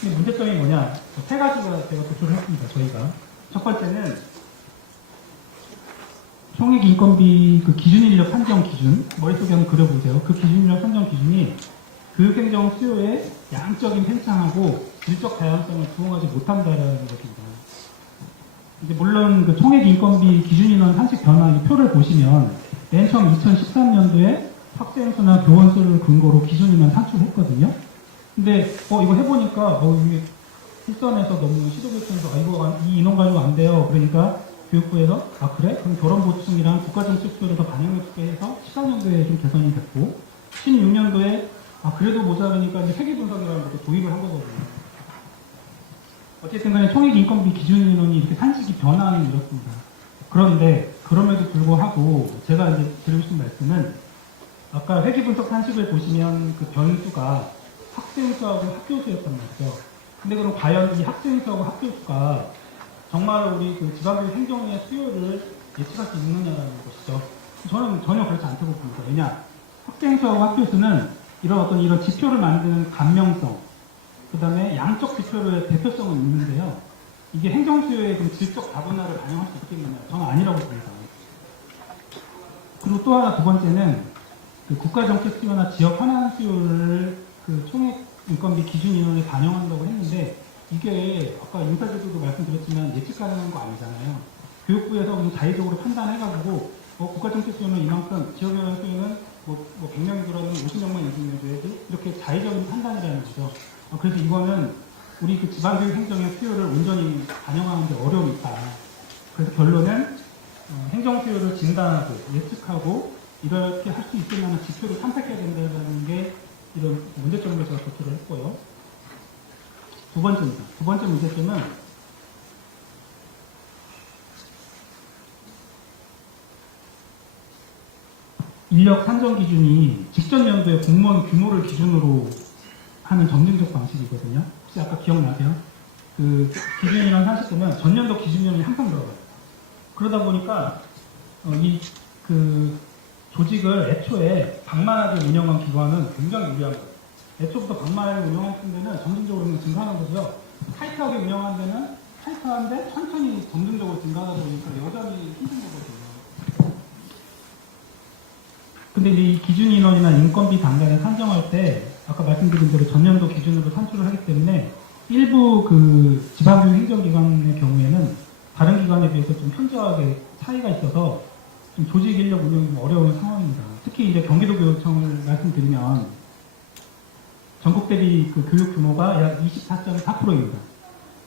근데 문제점이 뭐냐? 세 가지가 제가 도출을 했습니다. 저희가. 첫 번째는 총액 인건비 그 기준 인력 산정 기준, 머릿속에 한번 그려보세요. 그 기준 인력 산정 기준이 교육행정 수요의 양적인 팽창하고 질적 다양성을 부응하지 못한다라는 것입니다. 이제 물론 그 총액 인건비 기준 인원 산식 변화 이 표를 보시면 맨 처음 2013년도에 학생수나 교원수를 근거로 기준 인원 산출했거든요. 근데 이거 해보니까 이게 일선에서 너무 시도교육청에서 이거 이 인원 가지고 안 돼요. 그러니까 교육부에서 그래? 그럼 결혼보충이랑 국가정책 수요를 더 반영해줄게 해서 14년도에 좀 개선이 됐고 16년도에 그래도 모자라니까 이제 회계분석이라는 것도 도입을 한 거거든요. 어쨌든 간에 총액 인건비 기준 인원이 이렇게 산식이 변화는 이렇습니다. 그런데 그럼에도 불구하고 제가 이제 드리고 싶은 말씀은 아까 회계분석 산식을 보시면 그 변수가 학생수하고 학교수였단 말이죠. 근데 그럼 과연 이 학생수하고 학교수가 정말 우리 그 지방교육 행정의 수요를 예측할 수 있느냐라는 것이죠. 저는 전혀 그렇지 않다고 봅니다. 왜냐, 학생수하고 학교수는 이런 지표를 만드는 감명성, 그 다음에 양적 지표의 대표성은 있는데요. 이게 행정 수요의 그 질적 다분화를 반영할 수 있겠느냐? 저는 아니라고 봅니다. 그리고 또 하나 두 번째는 그 국가정책 수요나 지역 현안 수요를 그 총액 인건비 기준 인원에 반영한다고 했는데 이게 아까 인사제도도 말씀드렸지만 예측 가능한 거 아니잖아요. 교육부에서 그냥 자의적으로 판단해가지고 국가정책 수요는 이만큼, 지역현안 수요는 뭐 100명이 들어가면 50명만 인증해줘야지 이렇게 자의적인 판단이라는 거죠. 그래서 이거는 우리 그 지방교육 행정의 수요를 온전히 반영하는 데 어려움이 있다. 그래서 결론은 행정 수요를 진단하고 예측하고 이렇게 할 수 있을 만한 지표를 탐색해야 된다는 게 이런 문제점으로 제가 도출을 했고요. 두 번째입니다. 두 번째 문제점은 인력 산정 기준이 직전 연도의 공무원 규모를 기준으로 하는 점진적 방식이거든요. 혹시 아까 기억나세요? 그 기준 인원 산식 보면 전년도 기준 인원이 항상 들어가요. 그러다 보니까 그 조직을 애초에 방만하게 운영한 기관은 굉장히 유리한 거예요. 애초부터 방만하게 운영할 때는 점진적으로 증가하는 거고요. 타이트하게 운영한 데는 타이트한데 천천히 점진적으로 증가하다 보니까 여전히 힘든 거거든요. 근데 이제 이 기준 인원이나 인건비 단가를 산정할 때 아까 말씀드린 대로 전년도 기준으로 산출을 하기 때문에 일부 그 지방교육 행정기관의 경우에는 다른 기관에 비해서 좀 현저하게 차이가 있어서 좀 조직 인력 운영이 좀 어려운 상황입니다. 특히 이제 경기도교육청을 말씀드리면 전국 대비 그 교육 규모가 약 24.4%입니다.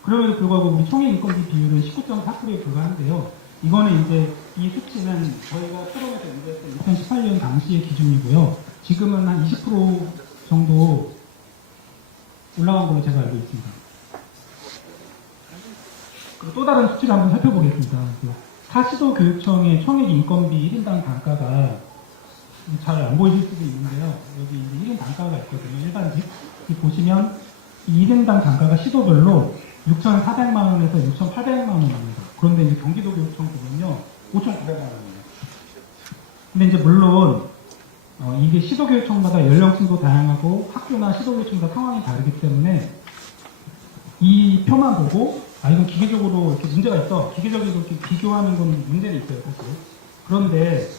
그럼에도 불구하고 우리 총액 인건비 비율은 19.4%에 불과한데요. 이거는 이제 이 수치는 저희가 토론에서 연구했던 2018년 당시의 기준이고요. 지금은 한 20% 정도 올라간 걸로 제가 알고 있습니다. 그리고 또 다른 수치를 한번 살펴보겠습니다. 사시도 교육청의 총액 인건비 1인당 단가가 잘 안 보이실 수도 있는데요. 여기 이제 1인 단가가 있거든요. 일반직. 보시면 이 1인당 단가가 시도별로 6,400만 원에서 6,800만 원입니다. 그런데 이제 경기도 교육청 보면요. 5,900만 원이에요. 근데 이제 물론 이게 시도교육청마다 연령층도 다양하고 학교나 시도교육청마다 상황이 다르기 때문에 이 표만 보고 이건 기계적으로 이렇게 문제가 있어. 기계적으로 이렇게 비교하는 건 문제는 있어요. 사실. 그런데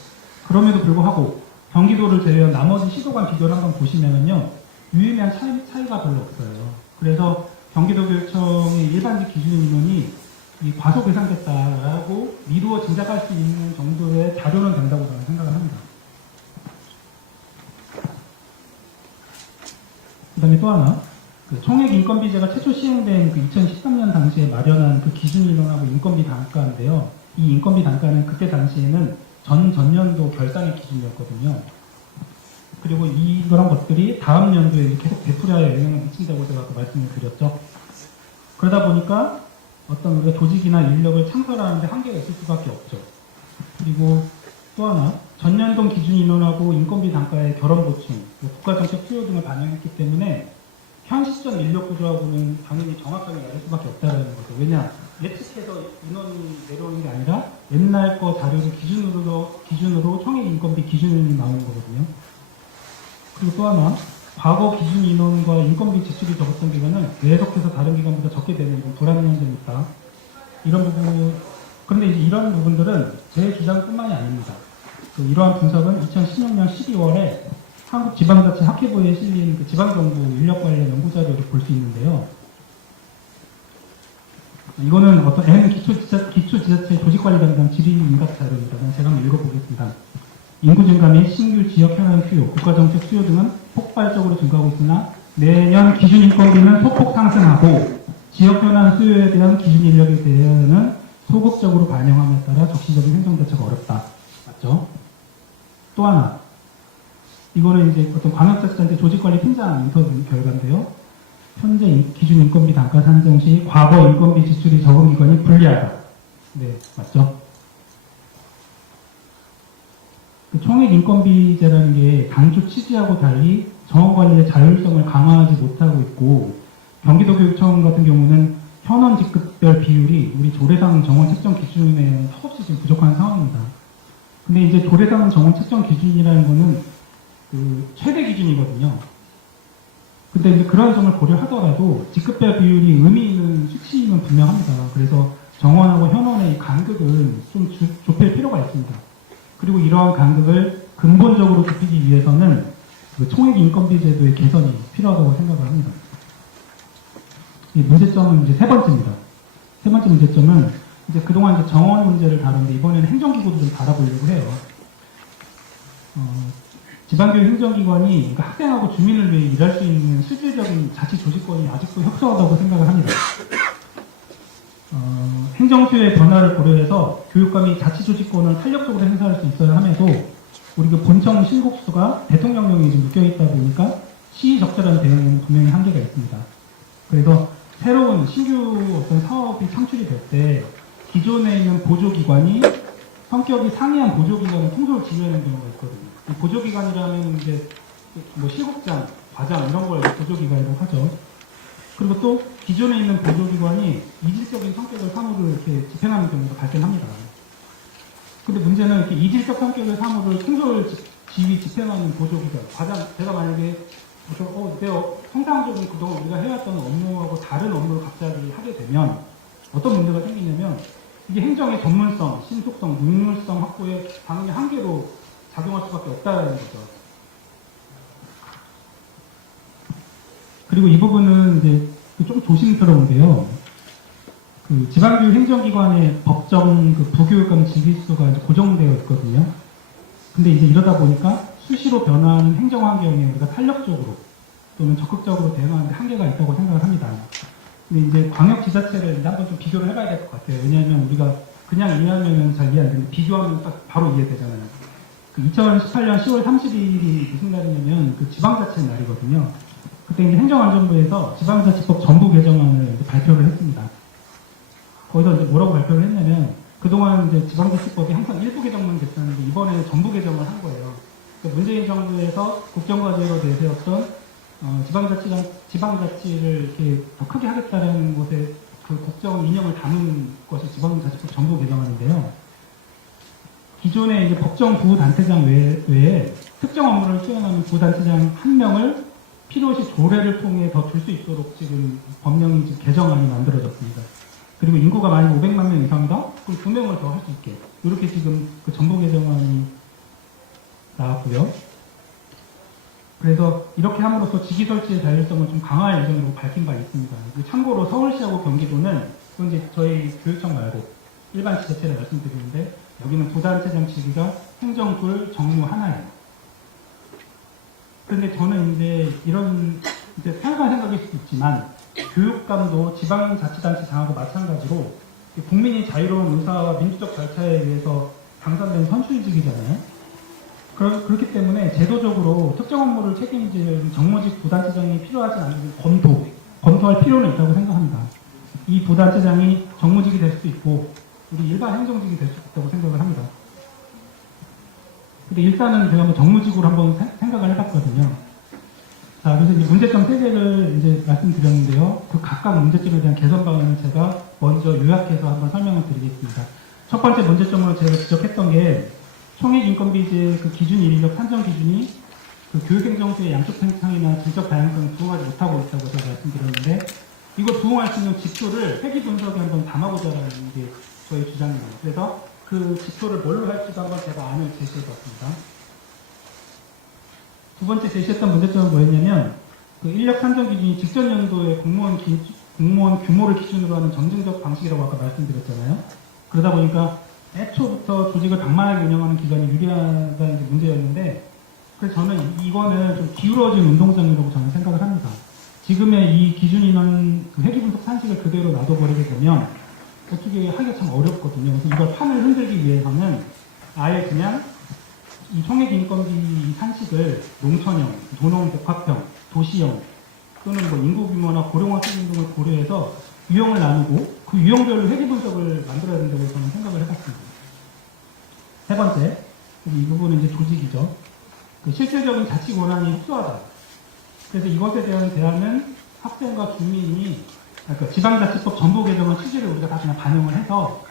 그럼에도 불구하고 경기도를 제외한 나머지 시도 간 비교를 한번 보시면은요. 유의미한 차이가 별로 없어요. 그래서 경기도 교육청의 일반직 기준 인원이 과소계산됐다라고 미루어 짐작할 수 있는 정도의 자료는 된다고 저는 생각을 합니다. 그 다음에 또 하나, 총액 인건비제가 최초 시행된 2013년 당시에 마련한 그 기준 인원하고 인건비 단가인데요. 이 인건비 단가는 그때 당시에는 전년도 결산의 기준이었거든요. 그리고 이런 것들이 다음 연도에 계속 되풀이하여 영향을 미친다고 제가 아까 말씀을 드렸죠. 그러다 보니까 어떤 우리가 조직이나 인력을 창설하는데 한계가 있을 수밖에 없죠. 그리고 또 하나, 전년도 기준 인원하고 인건비 단가의 결혼 보충, 국가정책 수요 등을 반영했기 때문에 현 시점 인력 구조하고는 당연히 정확하게 맞을 수밖에 없다는 거죠. 왜냐, 예측해서 인원이 내려오는 게 아니라 옛날 거 자료를 기준으로 총액 인건비 기준이 나오는 거거든요. 그리고 또 하나, 과거 기준 인원과 인건비 지출이 적었던 기간은 계속해서 다른 기간보다 적게 되는 불안한 점이 있다. 이런 부분, 그런데 이제 이런 부분들은 제 주장뿐만이 아닙니다. 이러한 분석은 2016년 12월에 한국지방자치 학회부에 실린 지방정부 인력 관련 연구자료를 볼 수 있는데요. 이거는 어떤 N 기초지자체 조직관리담당 질의응답 자료입니다. 제가 한번 읽어보겠습니다. 인구 증가 및 신규 지역 현황 수요, 국가정책 수요 등은 폭발적으로 증가하고 있으나 내년 기준 인건비는 소폭 상승하고 지역 현황 수요에 대한 기준 인력에 대해서는 소극적으로 반영함에 따라 적시적인 행정 대처가 어렵다. 맞죠? 또 하나, 이거는 이제 어떤 광역자치단체 조직관리 팀장 인터뷰 결과인데요. 현재 기준 인건비 단가 산정 시 과거 인건비 지출이 적은 기관이 불리하다. 네, 맞죠? 총액 인건비제라는 게 당초 취지하고 달리 정원관리의 자율성을 강화하지 못하고 있고, 경기도 교육청 같은 경우는 현원 직급별 비율이 우리 조례상 정원 책정 기준에 턱없이 지금 부족한 상황입니다. 근데 이제 조례상 정원 책정 기준이라는 거는 최대 기준이거든요. 근데 이제 그런 점을 고려하더라도 직급별 비율이 의미 있는 수치임은 분명합니다. 그래서 정원하고 현원의 간극은 좀 좁힐 필요가 있습니다. 그리고 이러한 간극을 근본적으로 좁히기 위해서는 총액 인건비 제도의 개선이 필요하다고 생각을 합니다. 이 문제점은 이제 세 번째입니다. 세 번째 문제점은 이제 그동안 이제 정원 문제를 다뤘는데 이번에는 행정기구도 좀 다뤄보려고 해요. 지방교육 행정기관이 그러니까 학생하고 주민을 위해 일할 수 있는 실질적인 자치 조직권이 아직도 협소하다고 생각을 합니다. 행정수요의 변화를 고려해서 교육감이 자치 조직권을 탄력적으로 행사할 수 있어야 함에도 우리 본청 신곡수가 대통령령에 좀 묶여있다 보니까 시의적절한 대응에는 분명히 한계가 있습니다. 그래서 새로운 신규 어떤 사업이 창출이 될 때 기존에 있는 보조기관이 성격이 상이한 보조기관을 통솔 지휘하는 경우가 있거든요. 이 보조기관이라면 이제 뭐 실국장, 과장 이런 걸 보조기관이라고 하죠. 그리고 또 기존에 있는 보조기관이 이질적인 성격을 사무를 이렇게 집행하는 경우도 발생합니다. 근데 문제는 이렇게 이질적 성격의 사무를 통솔 지휘 집행하는 보조기관, 과장, 제가 만약에 내가 통상적인 그동안 우리가 해왔던 업무하고 다른 업무를 갑자기 하게 되면 어떤 문제가 생기냐면 이게 행정의 전문성, 신속성, 능률성 확보에 당연히 한계로 작용할 수밖에 없다는 거죠. 그리고 이 부분은 이제 좀 조심스러운데요. 지방교육 행정기관의 법정 부교육감 지휘수가 이제 고정되어 있거든요. 근데 이제 이러다 보니까 수시로 변화하는 행정 환경에 우리가 탄력적으로 또는 적극적으로 대응하는 데 한계가 있다고 생각을 합니다. 근데 이제 광역지자체를 이제 한번 좀 비교를 해봐야 될 것 같아요. 왜냐하면 우리가 그냥 이해하면 잘 이해 안 되는데 비교하면 딱 바로 이해되잖아요. 그 2018년 10월 30일이 무슨 날이냐면 그 지방자치 날이거든요. 그때 이제 행정안전부에서 지방자치법 전부 개정안을 이제 발표를 했습니다. 거기서 이제 뭐라고 발표를 했냐면 그동안 이제 지방자치법이 항상 일부 개정만 됐었는데 이번에는 전부 개정을 한 거예요. 그러니까 문재인 정부에서 국정과제로 내세웠던 지방자치를 이렇게 더 크게 하겠다는 것에 그 국정 이념을 담은 것이 지방자치법 전부 개정안인데요. 기존의 이제 법정 부단체장 외에 특정 업무를 수행하는 부단체장 한 명을 필요시 조례를 통해 더 줄 수 있도록 지금 법령이 지금 개정안이 만들어졌습니다. 그리고 인구가 만약 500만 명 이상이다? 그럼 2명을 더 할 수 있게. 이렇게 지금 그 전부 개정안이 나왔고요. 그래서 이렇게 함으로써 지기 설치의 자율성을 좀 강화할 예정으로 밝힌 바 있습니다. 참고로 서울시하고 경기도는 이건 이제 저희 교육청 말고 일반 지자체를 말씀드리는데 여기는 부단체장 직위가 행정불 정무 하나예요. 그런데 저는 이제 이런 이제 편한 생각일 수도 있지만 교육감도 지방자치단체장하고 마찬가지로 국민이 자유로운 의사와 민주적 절차에 의해서 당선된 선출직이잖아요. 그렇기 때문에 제도적으로 특정 업무를 책임질 정무직 부단체장이 필요하지 않은 검토할 필요는 있다고 생각합니다. 이 부단체장이 정무직이 될 수도 있고 우리 일반 행정직이 될 수도 있다고 생각을 합니다. 근데 일단은 제가 한번 정무직으로 한번 생각을 해봤거든요. 자, 그래서 이제 문제점 3개를 이제 말씀드렸는데요. 그 각각 문제점에 대한 개선 방안을 제가 먼저 요약해서 한번 설명을 드리겠습니다. 첫 번째 문제점으로 제가 지적했던 게 총액인건비제 그 기준 인력 산정 기준이 그 교육행정수의 양적 팽창이나 질적 다양성을 부응하지 못하고 있다고 제가 말씀드렸는데 이걸 부응할 수 있는 지표를 회계 분석에 한번 담아보자라는 게 저희 주장입니다. 그래서 그 지표를 뭘로 할지도 한번 제가 안을 제시해봤습니다. 두 번째 제시했던 문제점은 뭐였냐면 그 인력 산정 기준이 직전 연도의 공무원 규모를 기준으로 하는 점증적 방식이라고 아까 말씀드렸잖아요. 그러다 보니까 애초부터 조직을 방만하게 운영하는 기관이 유리하다는 게 문제였는데 그래서 저는 이거는 좀 기울어진 운동장이라고 저는 생각을 합니다. 지금의 이 기준 인원 그 회계 분석 산식을 그대로 놔둬버리게 되면 어떻게 하기가 참 어렵거든요. 그래서 이걸 판을 흔들기 위해서는 아예 그냥 이 총액 인건비 산식을 농촌형, 도농복합형, 도시형 또는 뭐 인구 규모나 고령화 수준 등을 고려해서 유형을 나누고 그 유형별로 회계 분석을 만들어야 된다고 저는 생각을 해봤습니다. 세 번째, 이 부분은 이제 조직이죠. 그 실질적인 자치 권한이 협소하다. 그래서 이것에 대한 대안은 학생과 주민이 그러니까 지방자치법 전부 개정의 취지를 우리가 다 그냥 반영을 해서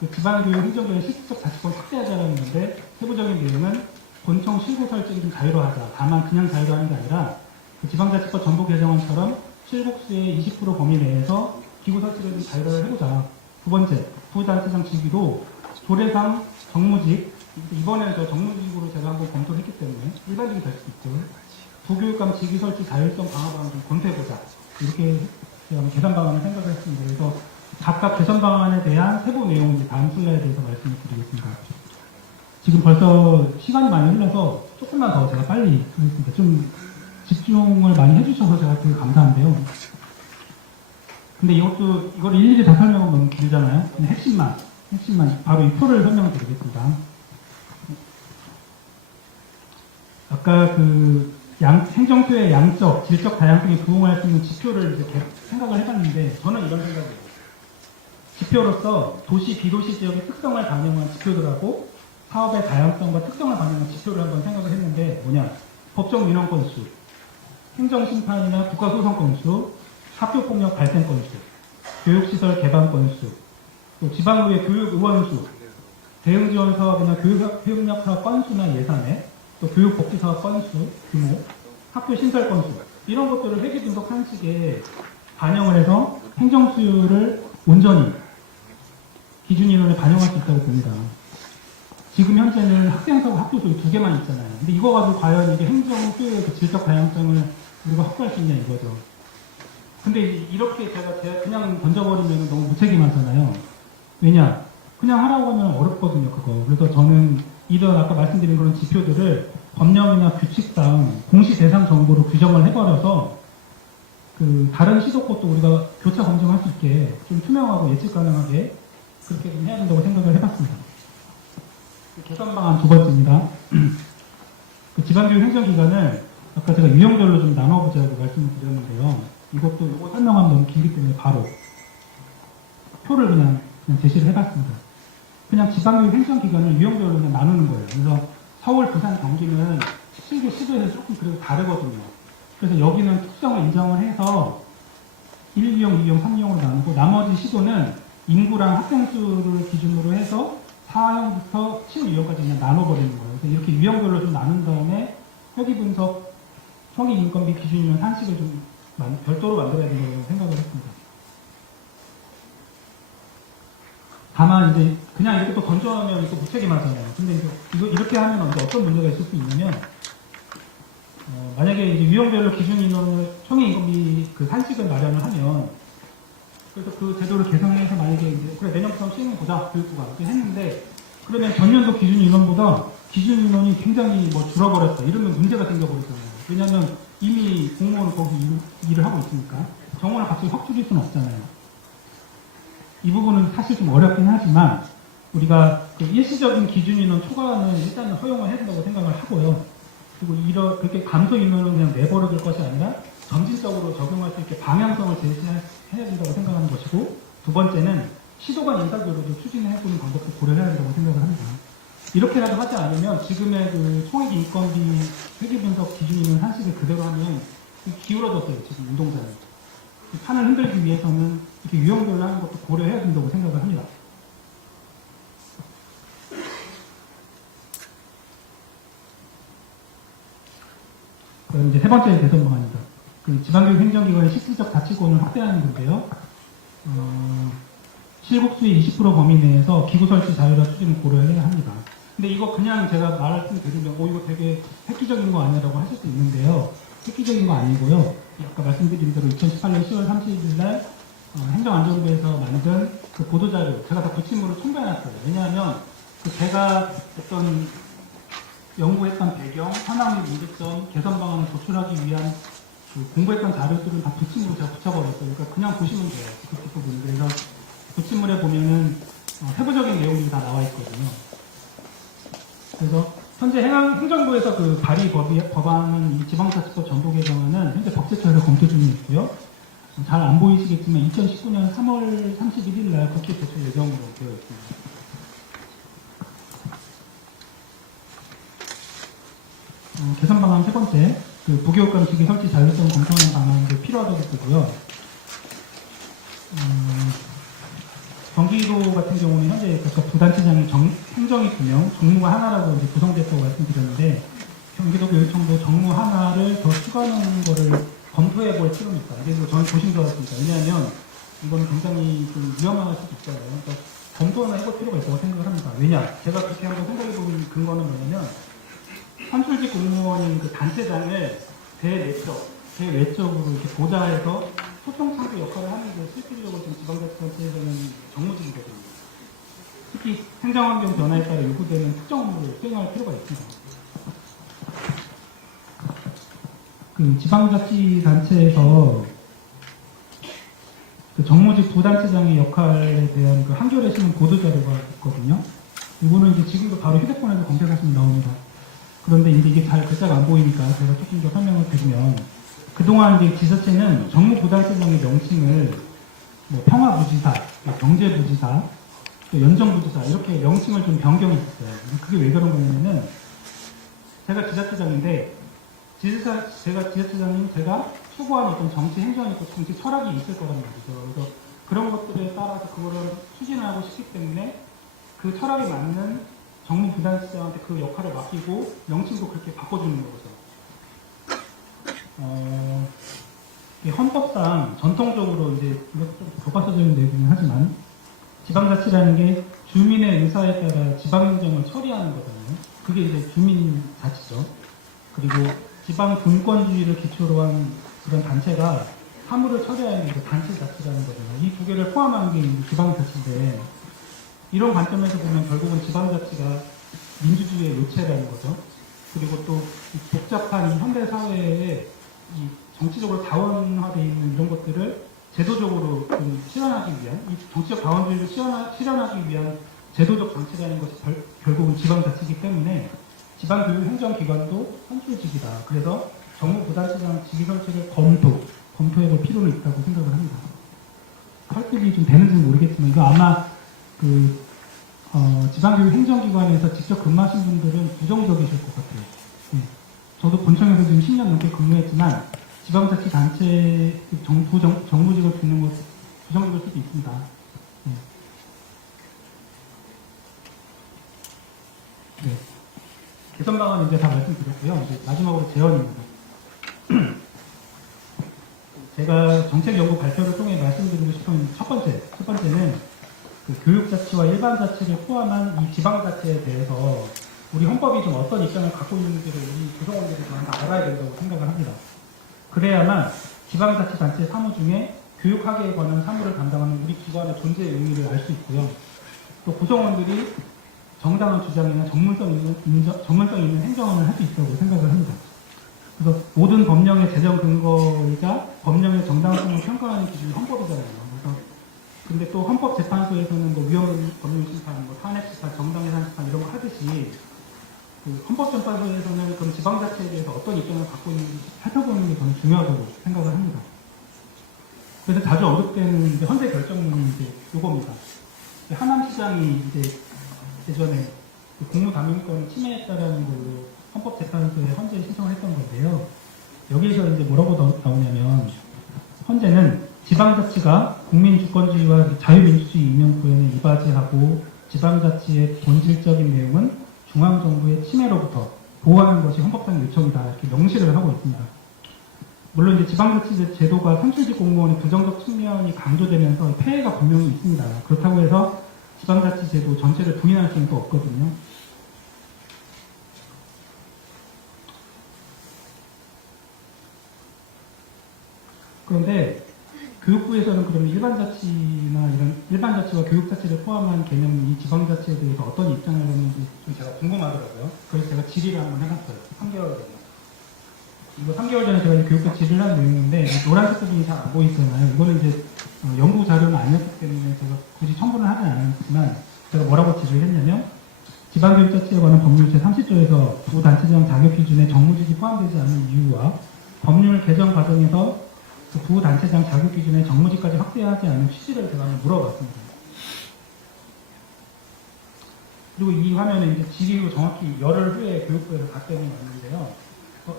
그 지방교육 행정교육 실질적 자치권 확대하자는 건데 세부적인 내용은 본청 실구 설정이 좀 자유로하자. 다만 그냥 자유로하는 게 아니라 그 지방자치법 전부 개정안처럼 실국수의 20% 범위 내에서 기구 설치를 좀 자유로를 해보자. 두 번째, 부단체장 직위도 조례상 정무직, 이번에는 저 정무직으로 제가 한번 검토를 했기 때문에 일반직이 될 수도 있죠. 부교육감 직위 설치 자율성 강화 방안 좀 검토해보자. 이렇게 제가 개선 방안을 생각을 했습니다. 그래서 각각 개선 방안에 대한 세부 내용을 다음 슬라이드에 대해서 말씀을 드리겠습니다. 지금 벌써 시간이 많이 흘러서 조금만 더 제가 빨리 하겠습니다. 좀 집중을 많이 해주셔서 제가 되게 감사한데요. 근데 이걸 일일이 다 설명하면 너무 길잖아요. 근데 핵심만 바로 이 표를 설명을 드리겠습니다. 아까 그 행정수의 양적, 질적 다양성에 부응할 수 있는 지표를 이렇게 생각을 해봤는데 저는 이런 생각이에요. 지표로서 도시, 비도시 지역의 특성을 반영한 지표들하고 사업의 다양성과 특성을 반영한 지표를 한번 생각을 했는데 뭐냐? 법정 민원 건수, 행정심판이나 국가소송 건수, 학교폭력 발생 건수, 교육시설 개방 건수, 또 지방의회 교육 의원 수, 대응지원 사업이나 교육력 사업 건수나 예산액, 또 교육복지 사업 건수, 규모, 학교 신설 건수 이런 것들을 회계 분석 산식에 반영을 해서 행정 수요를 온전히 기준 인원에 반영할 수 있다고 봅니다. 지금 현재는 학생수하고 학교수 두 개만 있잖아요. 근데 이거 가지고 과연 이게 행정 수요의 그 질적 다양성을 우리가 확보할 수 있냐 이거죠. 근데 이렇게 제가 그냥 던져버리면 너무 무책임하잖아요. 왜냐? 그냥 하라고 하면 어렵거든요, 그거. 그래서 저는 이런 아까 말씀드린 그런 지표들을 법령이나 규칙상 공시 대상 정보로 규정을 해버려서 다른 시도 것도 우리가 교차 검증할 수 있게 좀 투명하고 예측 가능하게 그렇게 좀 해야 된다고 생각을 해봤습니다. 개선 방안 두 번째입니다. 지방교육 행정기관을 아까 제가 유형별로 좀 나눠보자고 말씀을 드렸는데요. 이거 설명하면 너무 길기 때문에 바로 표를 그냥 제시를 해봤습니다. 그냥 지방교육 행정기관을 유형별로 그냥 나누는 거예요. 그래서 서울, 부산, 경기는 실제 시도에서 조금 그래도 다르거든요. 그래서 여기는 특성을 인정을 해서 1, 2형, 2형, 3형으로 나누고 나머지 시도는 인구랑 학생 수를 기준으로 해서 4형부터 7유형까지 그냥 나눠버리는 거예요. 그래서 이렇게 유형별로 좀 나눈 다음에 회계 분석, 성인 인건비 기준이면 한식을 좀 별도로 만들어야 된다고 생각을 했습니다. 다만 이제 그냥 이렇게 또 던져놓으면 또 무책임하잖아요. 근데 이거 이렇게 하면 이제 어떤 문제가 있을 수 있냐면 만약에 이제 유형별로 기준 인원을 총액 인건비 그 산식을 마련을 하면 그래서 그 제도를 개선해서 만약에 이제 그래 내년부터 시행해 보자 교육부가 이렇게 했는데 그러면 전년도 기준 인원보다 기준 인원이 굉장히 뭐 줄어버렸다 이러면 문제가 생겨버리잖아요. 왜냐하면 이미 공무원은 거기 일을 하고 있으니까 정원을 갑자기 확 줄일 수는 없잖아요. 이 부분은 사실 좀 어렵긴 하지만 우리가 그 일시적인 기준 인원 초과는 일단은 허용을 해야 된다고 생각을 하고요. 그리고 그렇게 감소 인원을 그냥 내버려 둘 것이 아니라 점진적으로 적용할 수 있게 방향성을 제시해야 된다고 생각하는 것이고 두 번째는 시도간 인사교육을 추진해보는 방법도 고려해야 된다고 생각을 합니다. 이렇게라도 하지 않으면 지금의 그 총액 인건비 회계 분석 기준 인원 한식을 그대로 하면 기울어졌어요. 지금 운동장이. 판을 흔들기 위해서는 이렇게 유형별로 하는 것도 고려해야 된다고 생각을 합니다. 그럼 이제 세 번째 개선 방안입니다. 그 지방교육 행정기관의 실질적 자치권을 확대하는 건데요. 실국수의 20% 범위 내에서 기구 설치 자율화 추진을 고려해야 합니다. 근데 이거 그냥 제가 말씀드리면 이거 되게 획기적인 거 아니라고 하실 수 있는데요. 획기적인 거 아니고요. 아까 말씀드린 대로 2018년 10월 30일 날 행정안전부에서 만든 그 보도자료 제가 다 붙임으로 첨부해놨어요. 왜냐하면 그 제가 어떤 연구했던 배경, 현황 및 문제점, 개선 방안을 도출하기 위한 그 공부했던 자료들은 다 붙임으로 제가 붙여버렸어요. 그러니까 그냥 보시면 돼요. 그 부분. 그래서 붙임물에 보면은 세부적인 내용들이 다 나와 있거든요. 그래서 현재 행정부에서 그 발의 법안은 이 지방자치법 전부 개정안은 현재 법제처에서 검토 중에 있고요. 잘 안 보이시겠지만 2019년 3월 31일 날 국회 제출 예정으로 되어 있습니다. 개선 방안 세 번째, 그 부교육감 직위 설치 자율성 검토하는 방안도 필요하다고 보고요. 경기도 같은 경우는 현재 각각 부단체장이 행정이 2명, 정무가 하나라고 이제 구성됐다고 말씀드렸는데 경기도 교육청도 정무 하나를 더 추가하는 거를 검토해 볼 필요는 있다. 그래서 저는 조심스러웠습니다. 왜냐하면 이건 굉장히 좀 위험할 수도 있어요. 그러니까 검토는 해볼 필요가 있다고 생각을 합니다. 왜냐? 제가 그렇게 한번 생각해 본 근거는 뭐냐면 선출직 공무원인 그 단체장을 대외적으로 이렇게 보좌해서 소통 창구 역할을 하는 게 실질적으로 지금 지방자치단체에서는 정무직이거든요. 특히 행정환경 변화에 따라 요구되는 특정 업무를 수행할 필요가 있습니다. 그 지방자치단체에서 그 정무직 부단체장의 역할에 대한 그 한겨레 신문 보도자료가 있거든요. 이거는 이제 지금도 바로 휴대폰에서 검색하시면 나옵니다. 그런데 이제 이게 잘 글자가 안 보이니까 제가 조금 더 설명을 드리면 그동안 이제 지자체는 정무부단체장의 명칭을 뭐 평화부지사, 경제부지사, 또 연정부지사 이렇게 명칭을 좀 변경했어요. 그게 왜 그런 거냐면은 제가 지자체장인데 제가 지자체장님 제가 추구하는 어떤 정치 행정이 있고 정치 철학이 있을 거란 말이죠. 그래서 그런 것들에 따라서 그거를 추진하고 싶기 때문에 그 철학에 맞는 정무부단체장한테 그 역할을 맡기고 명칭도 그렇게 바꿔주는 거죠. 헌법상 전통적으로 이제 이것도 좀 교과서적인 내용이긴 하지만 지방자치라는 게 주민의 의사에 따라 지방행정을 처리하는 거잖아요. 그게 이제 주민자치죠. 그리고 지방 분권주의를 기초로 한 그런 단체가 사무를 처리하는 게 단체자치라는 거잖아요. 이 두 개를 포함하는 게 지방자치인데 이런 관점에서 보면 결국은 지방자치가 민주주의의 요체라는 거죠. 그리고 또 복잡한 이 현대 사회에 이 정치적으로 자원화되어 있는 이런 것들을 제도적으로 좀 실현하기 위한, 이 정치적 자원주의를 실현하기 위한 제도적 장치라는 것이 결국은 지방자치이기 때문에 지방교육행정기관도 선출직이다. 그래서 정부 부단체장 직위 설치를 검토해볼 필요는 있다고 생각을 합니다. 설득이 좀 되는지는 모르겠지만 이거 아마 지방교육행정기관에서 직접 근무하신 분들은 부정적이실 것 같아요. 네. 저도 본청에서 지금 10년 넘게 근무했지만 지방자치단체 정무직을 듣는 것 부정적일 수도 있습니다. 네. 네. 개선 방안 이제 다 말씀드렸고요. 이제 마지막으로 제언입니다. 제가 정책연구 발표를 통해 말씀드리고 싶은 첫 번째는 그 교육자치와 일반자치를 포함한 이 지방자치에 대해서 우리 헌법이 좀 어떤 입장을 갖고 있는지를 우리 구성원들이 좀 알아야 된다고 생각을 합니다. 그래야만 지방자치단체 사무 중에 교육학에 관한 사무를 담당하는 우리 기관의 존재의 의미를 알 수 있고요. 또 구성원들이 정당한 주장이나 전문성 있는 행정을 할 수 있다고 생각을 합니다. 그래서 모든 법령의 제정 근거이자 법령의 정당성을 평가하는 기준이 헌법이잖아요. 그래서 근데 또 헌법재판소에서는 뭐 위헌법률심판, 뭐 탄핵심판, 정당해산심판 이런 거 하듯이 그 헌법재판소에서는 그럼 지방자치에 대해서 어떤 입장을 갖고 있는지 살펴보는 게 저는 중요하다고 생각을 합니다. 그래서 자주 언급되는 이제 헌재 결정문이 이제 요겁니다. 하남시장이 이제 예전에 그 공무담임권을 침해했다라는 걸로 헌법재판소에 헌재 신청을 했던 건데요. 여기에서 이제 뭐라고 나오냐면 헌재는 지방자치가 국민주권주의와 자유민주주의 이념 구현에 이바지하고 지방자치의 본질적인 내용은 중앙정부의 침해로부터 보호하는 것이 헌법상 요청이다 이렇게 명시를 하고 있습니다. 물론 이제 지방자치 제도가 선출직 공무원의 부정적 측면이 강조되면서 폐해가 분명히 있습니다. 그렇다고 해서 지방자치 제도 전체를 부인할 수는 또 없거든요. 그런데 교육부에서는 그러면 일반자치와 교육자치를 포함한 개념인 이 지방자치에 대해서 어떤 입장을 갖는지 좀 제가 궁금하더라고요. 그래서 제가 질의를 한번 해봤어요. 3개월 전에. 이거 3개월 전에 제가 교육부 질의를 한 내용인데 노란색 부분이 잘 안 보이잖아요. 이거는 이제 연구 자료는 아니었기 때문에 제가 굳이 첨부는 하진 않았지만 제가 뭐라고 질의를 했냐면 지방교육자치에 관한 법률 제30조에서 부단체장 자격기준에 정무직이 포함되지 않는 이유와 법률 개정 과정에서 그 부단체장 자격기준에 정무직까지 확대하지 않는 취지를 제가 한번 물어봤습니다. 그리고 이 화면에 이제 질의로 정확히 열흘 후에 교육부에서 답변이 왔는데요.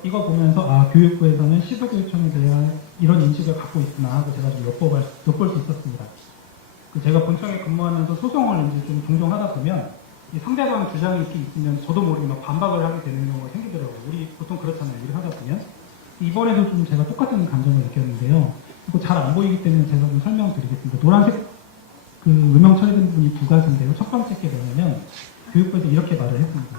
이거 보면서 교육부에서는 시도교육청에 대한 이런 인식을 갖고 있구나 하고 제가 좀 엿볼 수 있었습니다. 제가 본청에 근무하면서 소송을 이제 좀 종종 하다 보면 이 상대방 주장이 이렇게 있으면 저도 모르게 막 반박을 하게 되는 경우가 생기더라고요. 우리 보통 그렇잖아요. 일을 하다 보면. 이번에도 좀 제가 똑같은 감정을 느꼈는데요. 이거 잘 안 보이기 때문에 제가 좀 설명드리겠습니다. 노란색 그 음영 처리된 부분이 두 가지인데요. 첫 번째 게 뭐냐면 교육부에서 이렇게 말을 했습니다.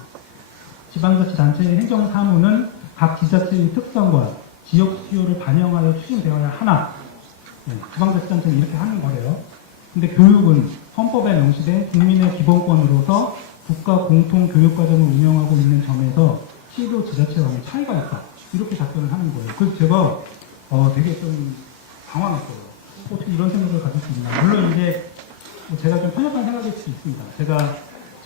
지방자치단체의 행정사무는 각 지자체의 특성과 지역 수요를 반영하여 추진되어야 하나. 지방자치단체는 이렇게 하는 거예요. 근데 교육은 헌법에 명시된 국민의 기본권으로서 국가 공통 교육과정을 운영하고 있는 점에서 시도 지자체와는 차이가 있다. 이렇게 답변을 하는 거예요. 그래서 제가 되게 좀 당황했어요. 어떻게 이런 생각을 가질 수 있나. 물론 이제 제가 좀 편협한 생각일 수 있습니다.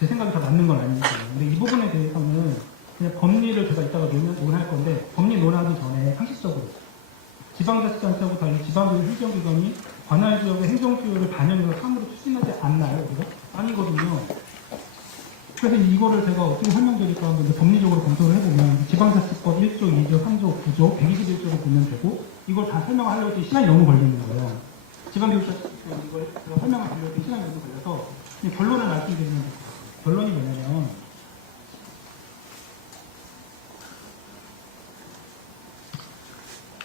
제 생각이 다 맞는 건 아니기 때문에. 근데 이 부분에 대해서는 그냥 법리를 제가 이따가 논할 건데 법리 논하기 전에 상식적으로 지방자치단체하고 달리 지방교육 행정기관이 관할 지역의 행정수요를 반영해서 사무를 추진하지 않나요? 우리가? 아니거든요. 그래서 이거를 제가 어떻게 설명드릴까 하면 법리적으로 검토를 해보면 지방자치법 1조, 2조, 3조, 9조, 121조를 보면 되고 이걸 다 설명하려고 했더니 시간이 너무 걸리는 거예요. 지방교육자치법 이걸 제가 설명을 드리려고 했더니 시간이 너무 걸려서 그냥 결론을 말씀드리면 돼요. 결론이 뭐냐면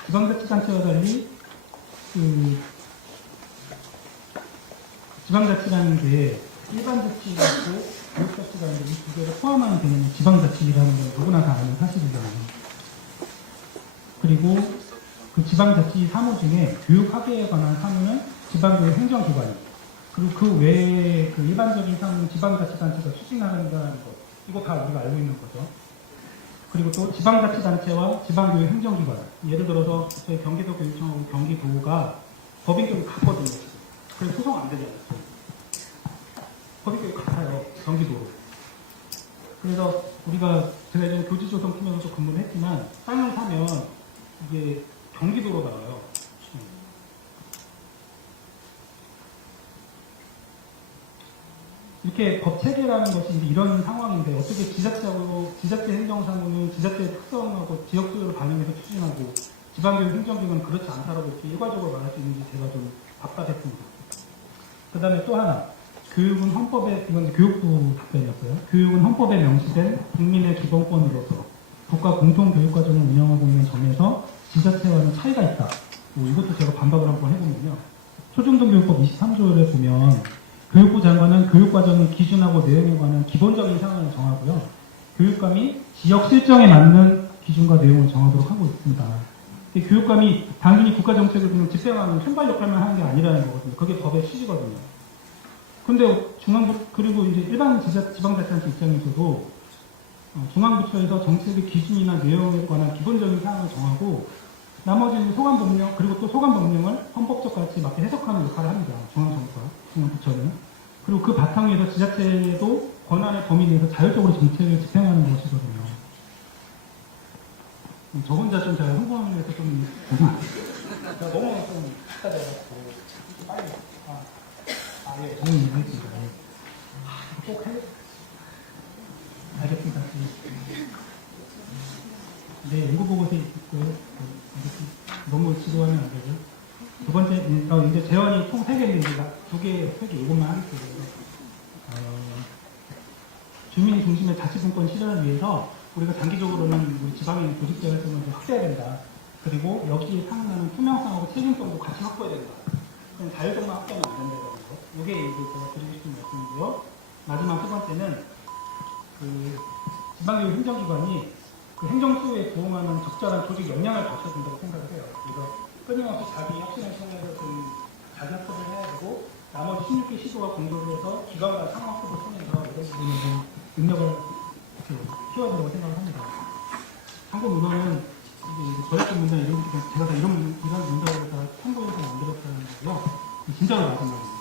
지방자치단체와 달리 지방자치라는 게 일반자치가 있고 교육자치가 있는데 이 두 개를 포함하는 개념이 지방자치라는 건 누구나 다 아는 사실이잖아요. 그리고 그 지방자치 사무 중에 교육학계에 관한 사무는 지방교육 행정기관이 그리고 그 외에 그 일반적인 사무는 지방자치단체가 추진한다는 것 이거 다 우리가 알고 있는 거죠. 그리고 또 지방자치단체와 지방교육 행정기관, 예를 들어서 저희 경기도교육청하고 경기도가 법인격이 같거든요. 그래서 소송 안 되잖아요. 법인격이 같아요. 경기도로. 그래서 우리가 제가 예전에 교지조성팀에서도 근무를 했지만 땅을 사면 이게 경기도로 나와요. 이렇게 법 체계라는 것이 이제 이런 상황인데 어떻게 지자체 행정사무는 지자체의 특성하고 지역 수요를 반영해서 추진하고 지방교육 행정기관은 그렇지 않다라고 이렇게 일괄적으로 말할 수 있는지 제가 좀 답답했습니다. 그 다음에 또 하나, 교육은 헌법에, 이건 이제 교육부 답변이었어요. 교육은 헌법에 명시된 국민의 기본권으로서 국가 공통교육과정을 운영하고 있는 점에서 지자체와는 차이가 있다. 이것도 제가 반박을 한번 해보면요. 초중등교육법 23조를 보면 교육부 장관은 교육과정의 기준하고 내용에 관한 기본적인 사항을 정하고요. 교육감이 지역 실정에 맞는 기준과 내용을 정하도록 하고 있습니다. 교육감이 단순히 국가정책을 그냥 집행하는 손발 역할만 하는 게 아니라는 거거든요. 그게 법의 취지거든요. 근데 중앙부, 그리고 이제 일반 지방자치단체 입장에서도 중앙부처에서 정책의 기준이나 내용에 관한 기본적인 사항을 정하고 나머지 소관법령, 그리고 또 소관법령을 헌법적 가치에 맞게 해석하는 역할을 합니다. 중앙정부가, 중앙부처는. 그리고 그 바탕에서 지자체도 권한의 범위 내에서 자율적으로 정책을 집행하는 것이거든요. 저 혼자 좀 제가 흥분해서 좀 제가 너무 좀 식사돼가지고 빨리 예, 정리하겠습니다. 꼭 해. 알겠습니다. 네, 연구보고서에 있고요. 너무 지루하면 안 되죠. 두 번째, 이제 재원이 총 3개인데, 3개 이것만 하겠습니다. 주민 중심의 자치분권 실현을 위해서 우리가 단기적으로는 우리 지방의 조직적 활동을 좀 확대해야 된다. 그리고 여기에 상응하는 투명성하고 책임성도 같이 확보해야 된다. 그냥 자율적만 확대하면 안 된다는 거. 이게 이제 제가 드리고 싶은 말씀이고요. 마지막 세 번째는 지방교육 행정기관이 행정수에 부응하는 적절한 조직 역량을 갖춰야 된다고 생각을 해요. 그래서 끊임없이 자기 혁신을 통해서 좀 자기 학습을 해야 되고 나머지 16개 시도와 공조를 해서 기관과 상학습을 통해서 이런 부분에 좀 능력을 키워야 된다고 생각을 합니다. 참고 문헌은 이제 저력적 문단 이런 제가 다 이런 문단을 다 참고해서 만들었다는 거고요. 진짜로 마지막입니다.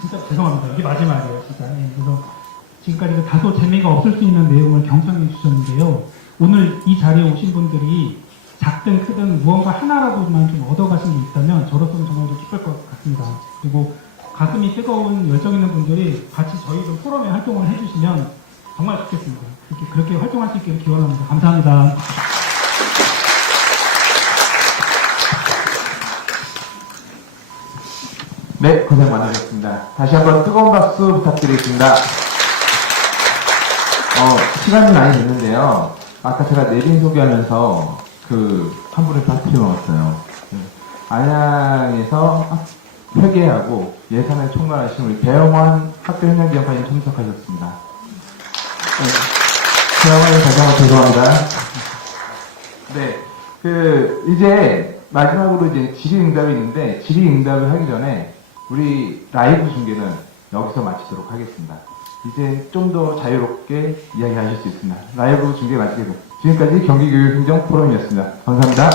진짜 죄송합니다. 이게 마지막이에요, 진짜. 그래서 지금까지 다소 재미가 없을 수 있는 내용을 경청해 주셨는데요. 오늘 이 자리에 오신 분들이 작든 크든 무언가 하나라도만 좀 얻어가신 게 있다면 저로서는 정말 좀 기쁠 것 같습니다. 그리고 가슴이 뜨거운 열정 있는 분들이 같이 저희 좀 포럼에 활동을 해주시면 정말 좋겠습니다. 그렇게 활동할 수 있기를 기원합니다. 감사합니다. 네, 고생 많으셨습니다. 다시 한번 뜨거운 박수 부탁드리겠습니다. 시간이 많이 됐는데요. 아까 제가 내린 소개하면서 한 분을 빠뜨려 먹었어요. 안양에서 회계하고 예산을 총괄하신 우리 배영환 학교협력기관관님 참석하셨습니다. 배영환님 다시 한번 죄송합니다. 네, 이제 마지막으로 이제 질의응답이 있는데 질의응답을 하기 전에 우리 라이브 중계는 여기서 마치도록 하겠습니다. 이제 좀 더 자유롭게 이야기하실 수 있습니다. 라이브 중계 마치겠습니다. 지금까지 경기교육행정 포럼이었습니다. 감사합니다.